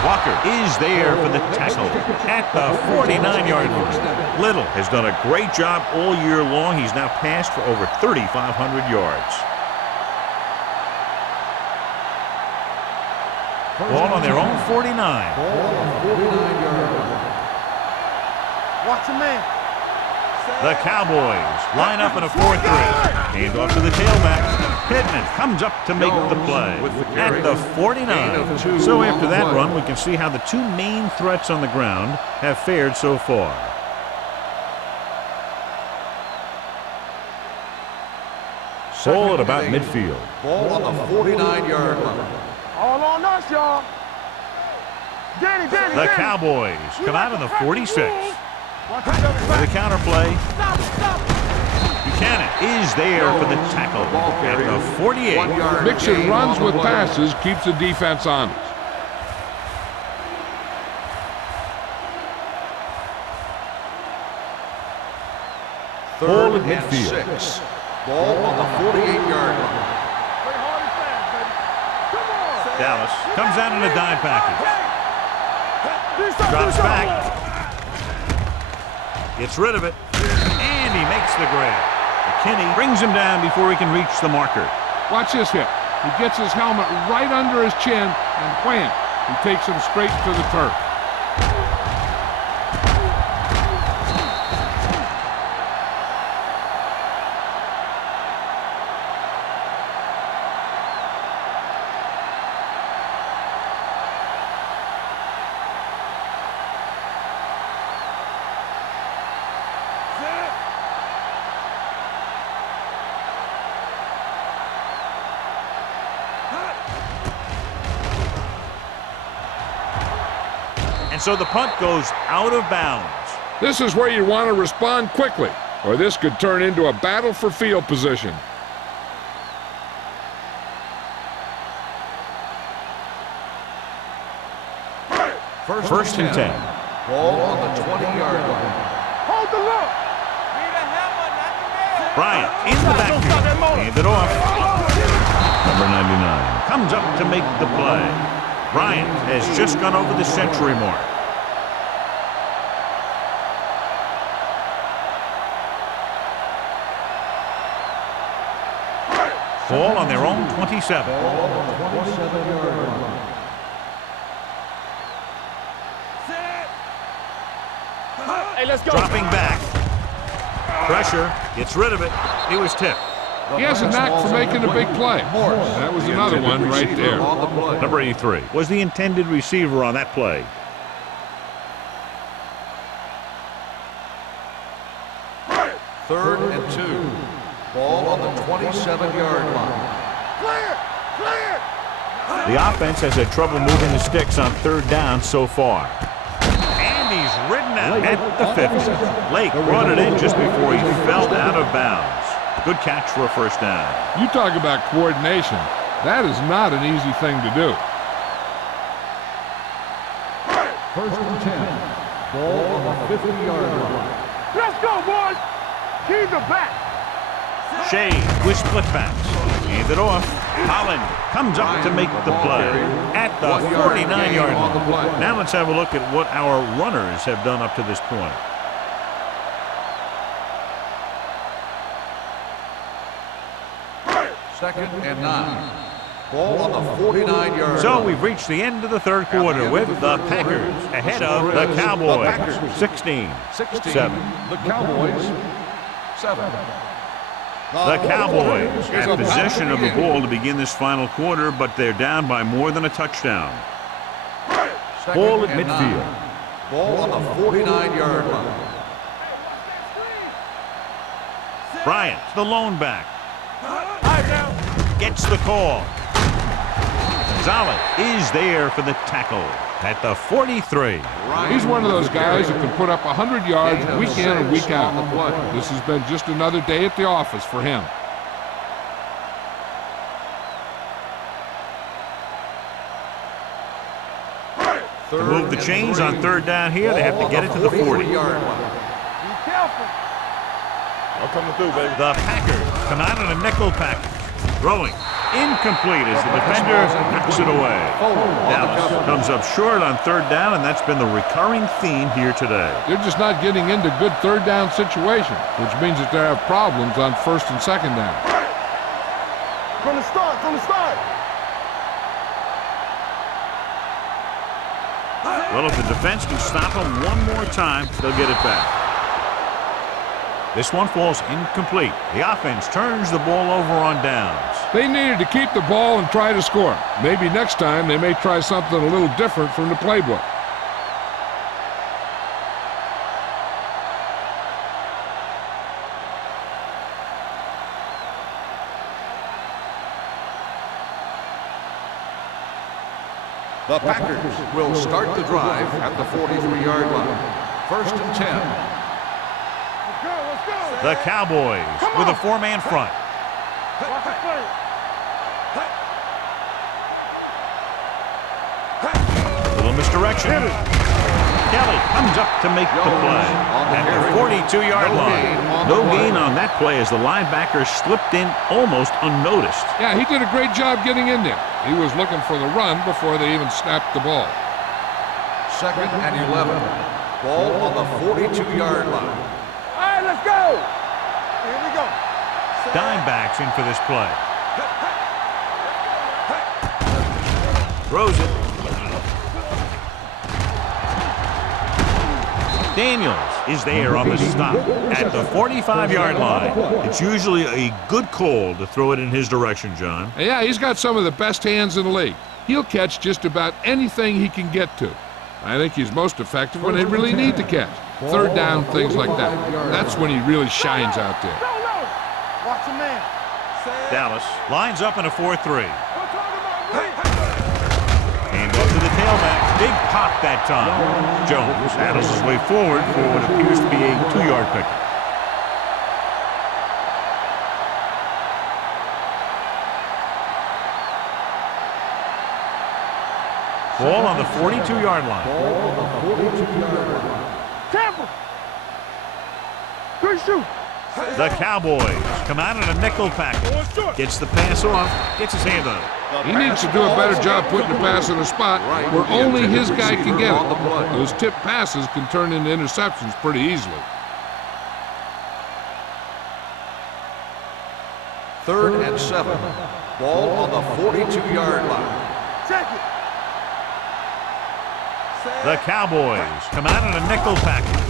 Walker is there for the tackle at the 49-yard line. Little has done a great job all year long. He's now passed for over 3,500 yards. Ball on their own 49. Ball on the 49-yard line. Watch your man. The Cowboys line up in a 4-3. Hand off to the tailback. Pittman comes up to make the play at the 49. So after that run, we can see how the two main threats on the ground have fared so far. Ball at about midfield. Ball on the 49-yard line. All on us, y'all. Danny. The Cowboys come out in the 46. Watch each other With back. a counter play, Stop. Buchanan is there for the tackle at the 48. Mixing runs with passes keeps the defense honest. Ball at Third and midfield. 6. Ball on the 48-yard line. Play hard and fast, baby. Come on. Dallas comes out in a dime package. Drops back. Gets rid of it. And he makes the grab. McKinney brings him down before he can reach the marker. Watch this hit. He gets his helmet right under his chin, and wham, he takes him straight to the turf. And so the punt goes out of bounds. This is where you want to respond quickly, or this could turn into a battle for field position. First and 10. Ball on the 20-yard line. Hold the look. Bryant in the backfield. Hand it off. Number 99 comes up to make the play. Bryant has just gone over the century mark. Ball on their own 27. Ball on the 27-yard line. Hey, let's go. Dropping back. Pressure. Gets rid of it. It was tipped. He has a knack for making a big play. That was another one right there. On the play. Number 83 was the intended receiver on that play. Third and 2. Ball on the 27-yard line. Clear. The offense has had trouble moving the sticks on third down so far. And he's ridden out at the 50. Lake brought it in just before he fell out of bounds. Good catch for a first down. You talk about coordination. That is not an easy thing to do. First and 10. Ball on the 50-yard line. Let's go, boys. Keys are back. Shea with split backs. Hand it off. Holland comes up to make the play at the 49-yard line. Now let's have a look at what our runners have done up to this point. Second and 9. Ball on the 49-yard line. So we've reached the end of the third quarter with the Packers ahead of the Cowboys. 16-7. The Cowboys 7. The Cowboys have possession of the ball to begin this final quarter, but they're down by more than a touchdown. Ball at midfield. Ball on the 49-yard line. Bryant, the lone back. Gets the call. Gonzalez is there for the tackle at the 43. He's one of those guys who can put up 100 yards week in and week out. This has been just another day at the office for him. To move the chains on third down here, they have to get it to the 40. Be careful. I'm coming through, baby. The Packers come out in a nickel package. Throwing. Incomplete as the defender knocks it away. Dallas comes up short on third down, and that's been the recurring theme here today. They're just not getting into good third down situations, which means that they have problems on first and second down. From the start, from the start. Well, if the defense can stop them one more time, they'll get it back. This one falls incomplete. The offense turns the ball over on downs. They needed to keep the ball and try to score. Maybe next time they may try something a little different from the playbook. The Packers will start the drive at the 43-yard line. First and 10. Let's go, let's go. The Cowboys with a four-man front. Watch the play. Little misdirection. Kelly comes up to make the play at the 42-yard line. No gain on that play as the linebacker slipped in almost unnoticed. Yeah, he did a great job getting in there. He was looking for the run before they even snapped the ball. Second and 11. Ball on the 42-yard line. All right, let's go. Here we go. Dime backs in for this play. Throws it. Daniels is there on the stop at the 45-yard line. It's usually a good call to throw it in his direction, John. Yeah, he's got some of the best hands in the league. He'll catch just about anything he can get to. I think he's most effective when they really need to catch. Third down, things like that. That's when he really shines out there. Watch a man. Dallas lines up in a 4-3. And off to the tailback. Big pop that time. Jones battles his way forward for what appears to be a 2-yard pickup. Ball on the 42-yard line. Tampa. Good shoot. The Cowboys come out in a nickel package. Gets the pass off, gets his hand on it. He needs to do a better job putting the pass in a spot where only his guy can get it. Those tip passes can turn into interceptions pretty easily. Third and 7. Ball on the 42-yard line. Check it. The Cowboys come out in a nickel package.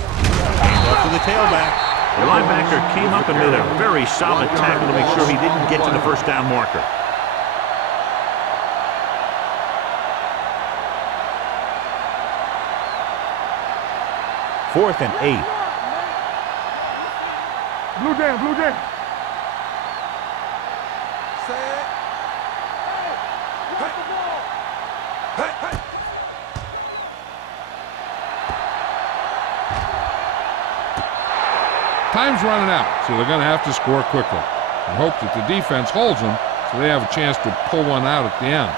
Hand off to the tailback. The linebacker came up and made a very solid tackle to make sure he didn't get to the first down marker. Fourth and 8. Blue down, blue down. Time's running out, so they're going to have to score quickly and hope that the defense holds them so they have a chance to pull one out at the end.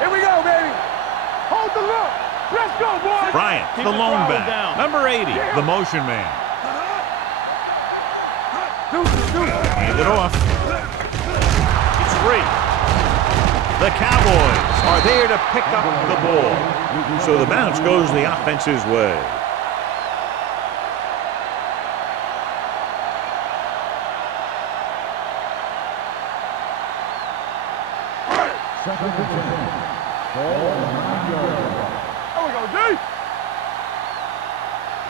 Here we go, baby. Hold the look. Let's go, boys. Bryant, the lone back. Number 80, the motion man. Hand it off. It's free. The Cowboys are there to pick up the ball. So the bounce goes the offense's way. There we go, D.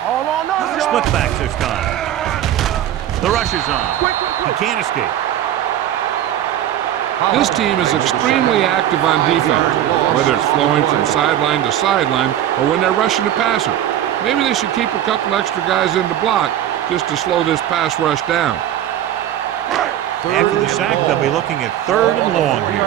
All on us, y'all. Split backs this time. The rush is on. Quick, quick, He quick. can't escape. This team is extremely active on defense, whether it's flowing from sideline to sideline or when they're rushing the passer. Maybe they should keep a couple extra guys in the block just to slow this pass rush down. After the sack, they'll be looking at 3rd and long here.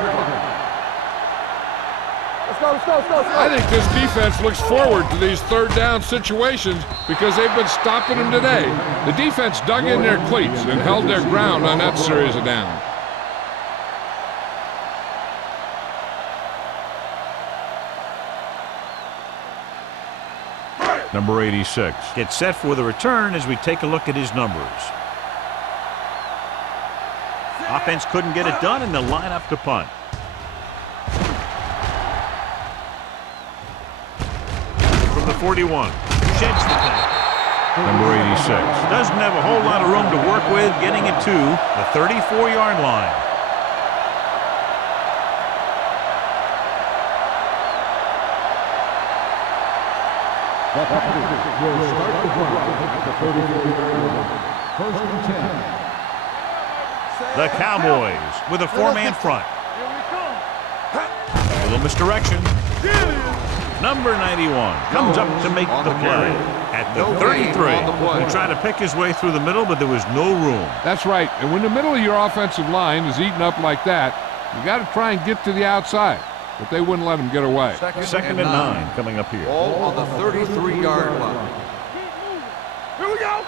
Let's go, let's go, let's go, let's go. I think this defense looks forward to these 3rd down situations because they've been stopping them today. The defense dug in their cleats and held their ground on that series of downs. Number 86 gets set for the return as we take a look at his numbers. Offense couldn't get it done, and they'll line up to punt. From the 41, sheds the punt. Number 86 doesn't have a whole lot of room to work with, getting it to the 34-yard line. The Packers will start the drive at the 34-yard line. 1st and 10. The Cowboys with a 4-man front. A little misdirection. Number 91 comes up to make the play at the 33. He tried to pick his way through the middle, but there was no room. That's right. And when the middle of your offensive line is eaten up like that, you got to try and get to the outside. But they wouldn't let him get away. Second and 9 coming up here. Ball on the 33-yard line. Here we go.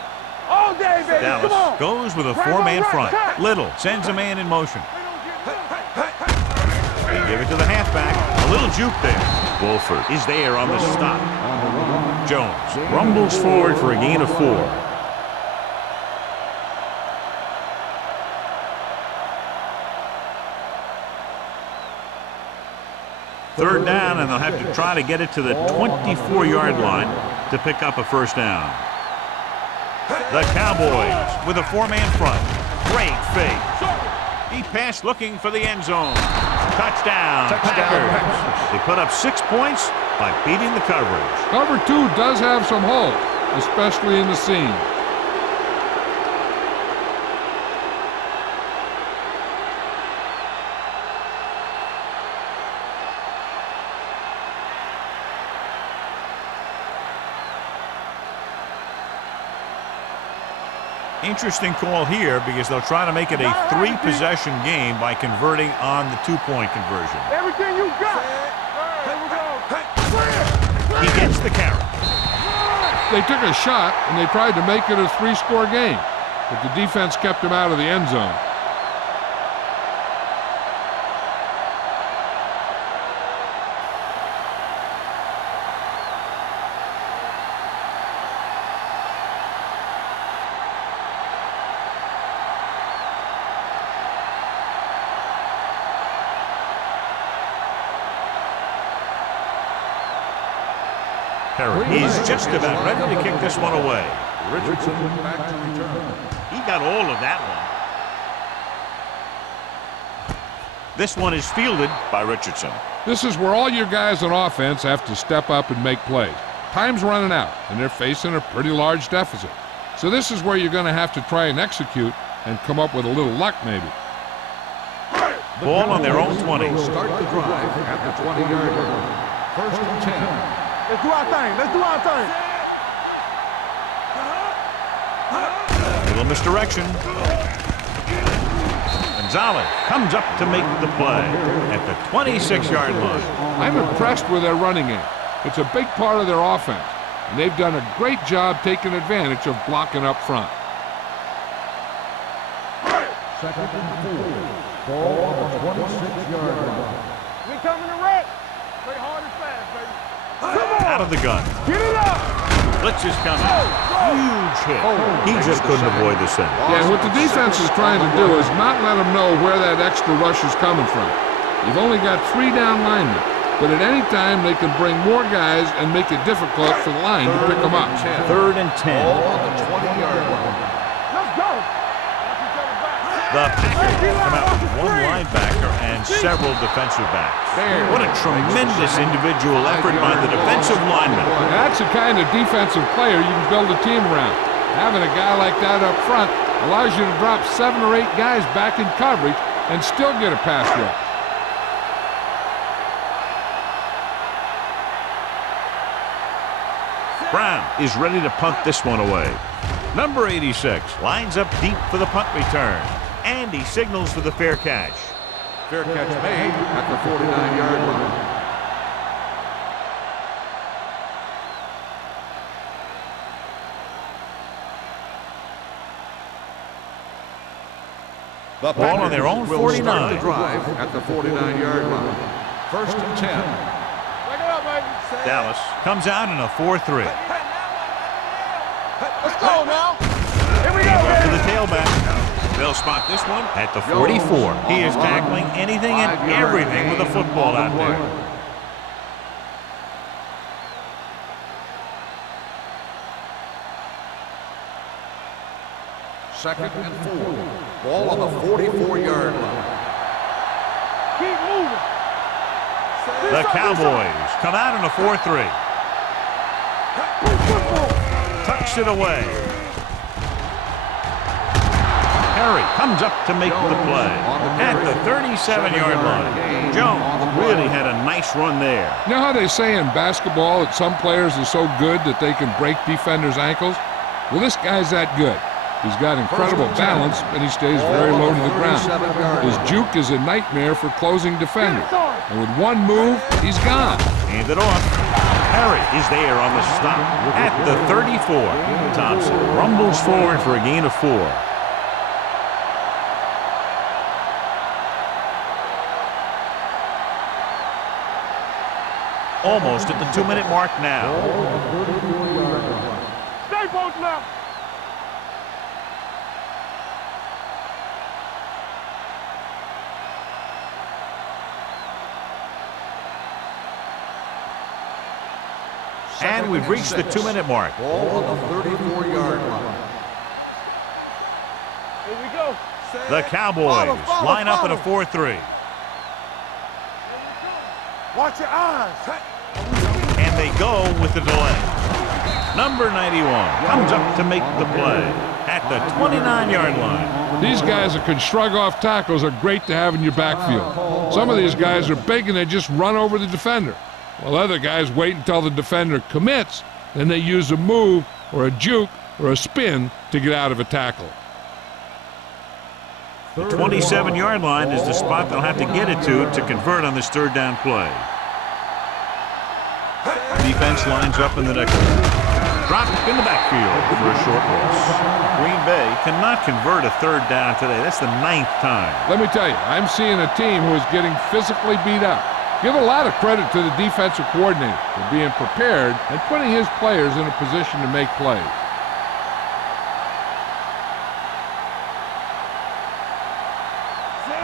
All day, baby. Come Dallas on. goes with a 4-man front. Little sends a man in motion. They give it to the halfback. A little juke there. Wolford is there on the stop. Jones rumbles forward for a gain of 4. Third down, and they'll have to try to get it to the 24-yard line to pick up a 1st down. The Cowboys with a 4-man front. Great fake. He passed looking for the end zone. Touchdown, Packers. They put up 6 points by beating the coverage. Cover 2 does have some holes, especially in the seam. Interesting call here because they'll try to make it a 3-possession game by converting on the 2-point conversion. Everything you got. He gets the carry. They took a shot and they tried to make it a 3-score game, but the defense kept him out of the end zone. He's just about ready to kick this one away. Richardson back to return. He got all of that one. This one is fielded by Richardson. This is where all your guys on offense have to step up and make plays. Time's running out, and they're facing a pretty large deficit. So this is where you're going to have to try and execute and come up with a little luck maybe. Ball on their own 20. Start the drive at the 20-yard line. 1st and 10. Let's do our thing. Let's do our thing. Little misdirection. Gonzalez comes up to make the play at the 26-yard line. I'm impressed with their running game. It's a big part of their offense, and they've done a great job taking advantage of blocking up front. 2nd and 4. Ball on the 26-yard line. We coming to wreck. Play hard and fast, baby. Out of the gun. Get it up. Blitz is coming. Huge hit. He just couldn't avoid the center. Yeah, what the defense is trying to do is not let them know where that extra rush is coming from. You've only got 3 down linemen, but at any time they can bring more guys and make it difficult for the line to pick them up. 3rd and 10. Ball on the 20-yard line. Let's go. The Packers come out with 1 linebacker and several defensive backs. What a tremendous individual effort by the defensive lineman. That's the kind of defensive player you can build a team around. Having a guy like that up front allows you to drop 7 or 8 guys back in coverage and still get a pass rush. Brown is ready to punt this one away. Number 86 lines up deep for the punt return. And he signals for the fair catch. Fair catch made at the 49-yard line. The Ball on their own will 49. start the drive at the 49-yard line. First and 10. Dallas comes out in a 4-3. Let's go now. Here we go, To baby. the tailback. They'll spot this one at the 44. He is tackling anything and everything with a football out there. Second and 4. Ball on the 44-yard line. Keep moving. The Cowboys come out in a 4-3. Tucks it away. Perry comes up to make the play at the 37-yard line. Jones really had a nice run there. You know how they say in basketball that some players are so good that they can break defenders' ankles? Well, this guy's that good. He's got incredible balance, and he stays very low to the ground. His juke is a nightmare for closing defenders. And with one move, he's gone. Hand it off. Perry is there on the stop at the 34. Thompson rumbles forward for a gain of 4. Almost at the 2-minute mark now. Stay both now. And we've reached the 2-minute mark. Ball on the 34-yard line. Here we go. The Cowboys line up in a 4-3. Watch your eyes. And they go with the delay. Number 91 comes up to make the play at the 29-yard line. These guys that can shrug off tackles are great to have in your backfield. Some of these guys are big and they just run over the defender. While other guys wait until the defender commits, then they use a move or a juke or a spin to get out of a tackle. The 27-yard line is the spot they'll have to get it to convert on this third down play. Defense lines up in the next one. Drop in the backfield for a short loss. Green Bay cannot convert a third down today. That's the 9th time. Let me tell you, I'm seeing a team who is getting physically beat up. Give a lot of credit to the defensive coordinator for being prepared and putting his players in a position to make plays.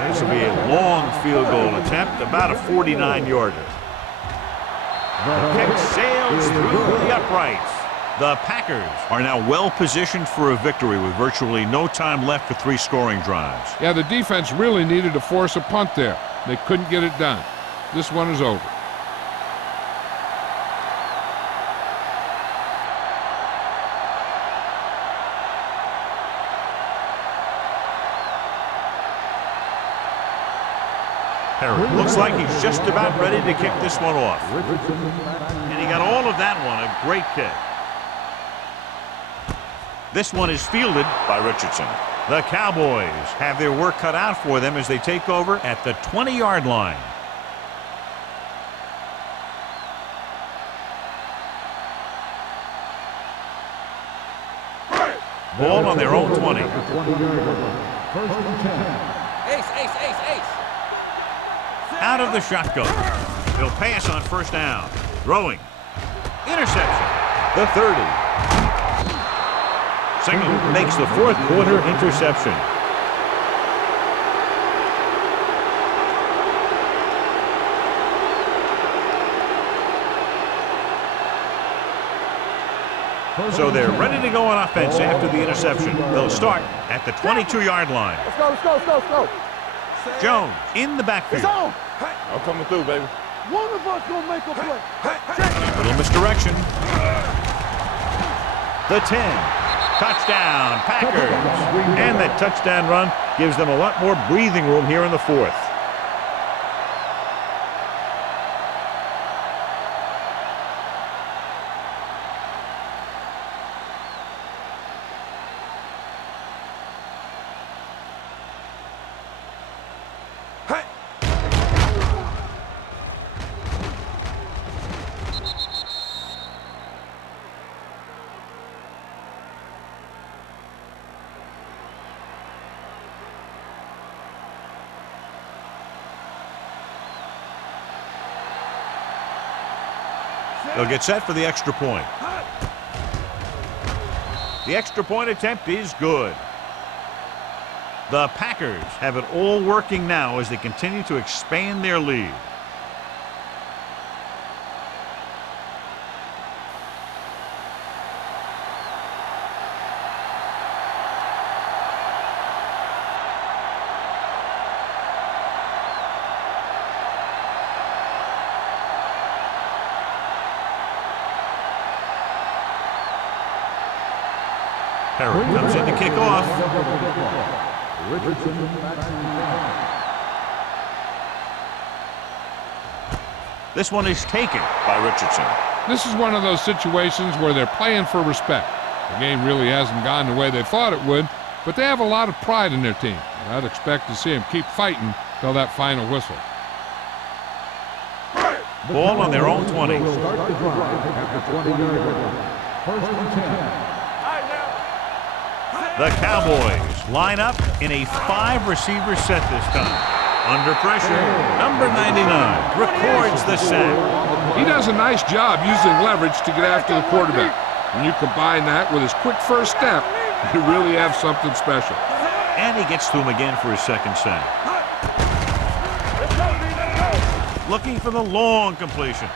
This will be a long field goal attempt, about a 49-yarder. The kick sails through the uprights. The Packers are now well positioned for a victory with virtually no time left for 3 scoring drives. Yeah, the defense really needed to force a punt there. They couldn't get it done. This one is over. Perry looks like he's just about ready to kick this one off. And he got all of that one, a great kick. This one is fielded by Richardson. The Cowboys have their work cut out for them as they take over at the 20-yard line. Ball on their own 20. Out of the shotgun. He'll pass on first down. Throwing. Interception. The 30. Signal makes the 4th quarter interception. So they're ready to go on offense after the interception. They'll start at the 22-yard line. Let's go, let's go, let's go, let's go. Jones in the backfield. It's on. I'm coming through, baby. One of us gonna make a play. Little misdirection. The 10. Touchdown, Packers. And that touchdown run gives them a lot more breathing room here in the 4th. They'll get set for the extra point. The extra point attempt is good. The Packers have it all working now as they continue to expand their lead. Perry comes in to kick off. This one is taken by Richardson. This is one of those situations where they're playing for respect. The game really hasn't gone the way they thought it would, but they have a lot of pride in their team. I'd expect to see them keep fighting till that final whistle. Ball on their own 20. Start the drive at the 20-yard line. First and 10. The Cowboys line up in a 5-receiver set this time. Under pressure, number 99 records the sack. He does a nice job using leverage to get after the quarterback. When you combine that with his quick first step, you really have something special. And he gets to him again for his second sack. Looking for the long completion.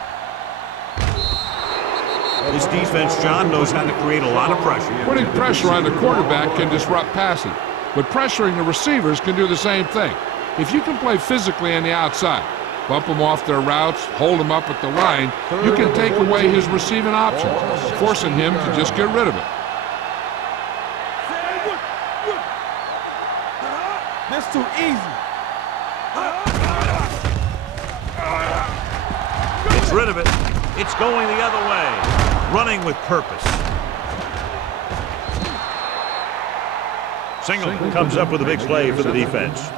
This defense, John, knows how to create a lot of pressure. Putting pressure on the quarterback can disrupt passing, but pressuring the receivers can do the same thing. If you can play physically on the outside, bump them off their routes, hold them up at the line, you can take away his receiving options, forcing him to just get rid of it. This too easy. Gets rid of it. It's going the other way. Running with purpose. Singleton comes up with a big play for the defense.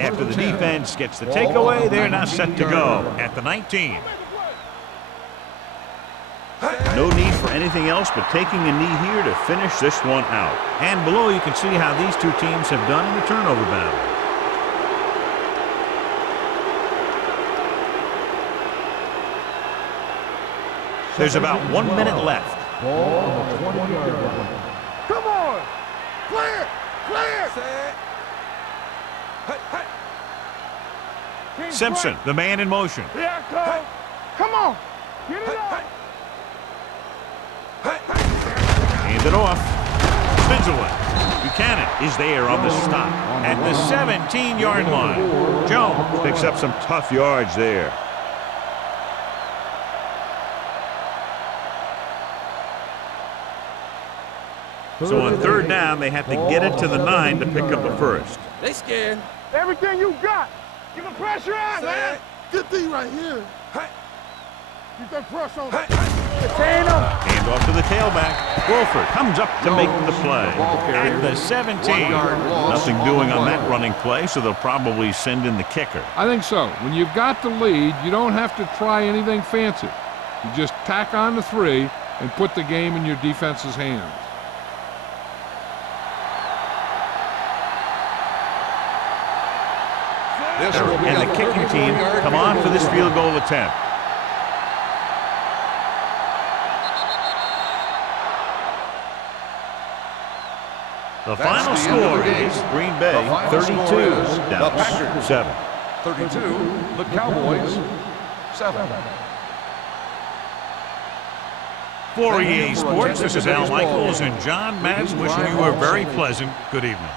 After the defense gets the takeaway, they're now set to go at the 19. No need for anything else but taking a knee here to finish this one out. And below you can see how these two teams have done in the turnover battle. There's about 1 minute left. Ball on the 20-yard line. Come on. Clear. Clear. Simpson, the man in motion. Here I come. Come on. Get it up. Hand it off. Vigilant. Buchanan is there on the stop at the 17-yard line. Jones picks up some tough yards there. So on third down, they have to get it to the 9 to pick up a first. They scared. Everything you got. Get the pressure on, man. Good thing right here. Get that pressure on. Detain him. Hand off to the tailback. Wolford comes up to make the play. At the 17. Nothing doing on that running play, so they'll probably send in the kicker. I think so. When you've got the lead, you don't have to try anything fancy. You just tack on the 3 and put the game in your defense's hands. And the kicking team come on for this field goal attempt. The final score is Green Bay 32, Dallas 7. 32, the Cowboys 7. For EA Sports, this is Al Michaels and John Madden wishing you a very pleasant good evening.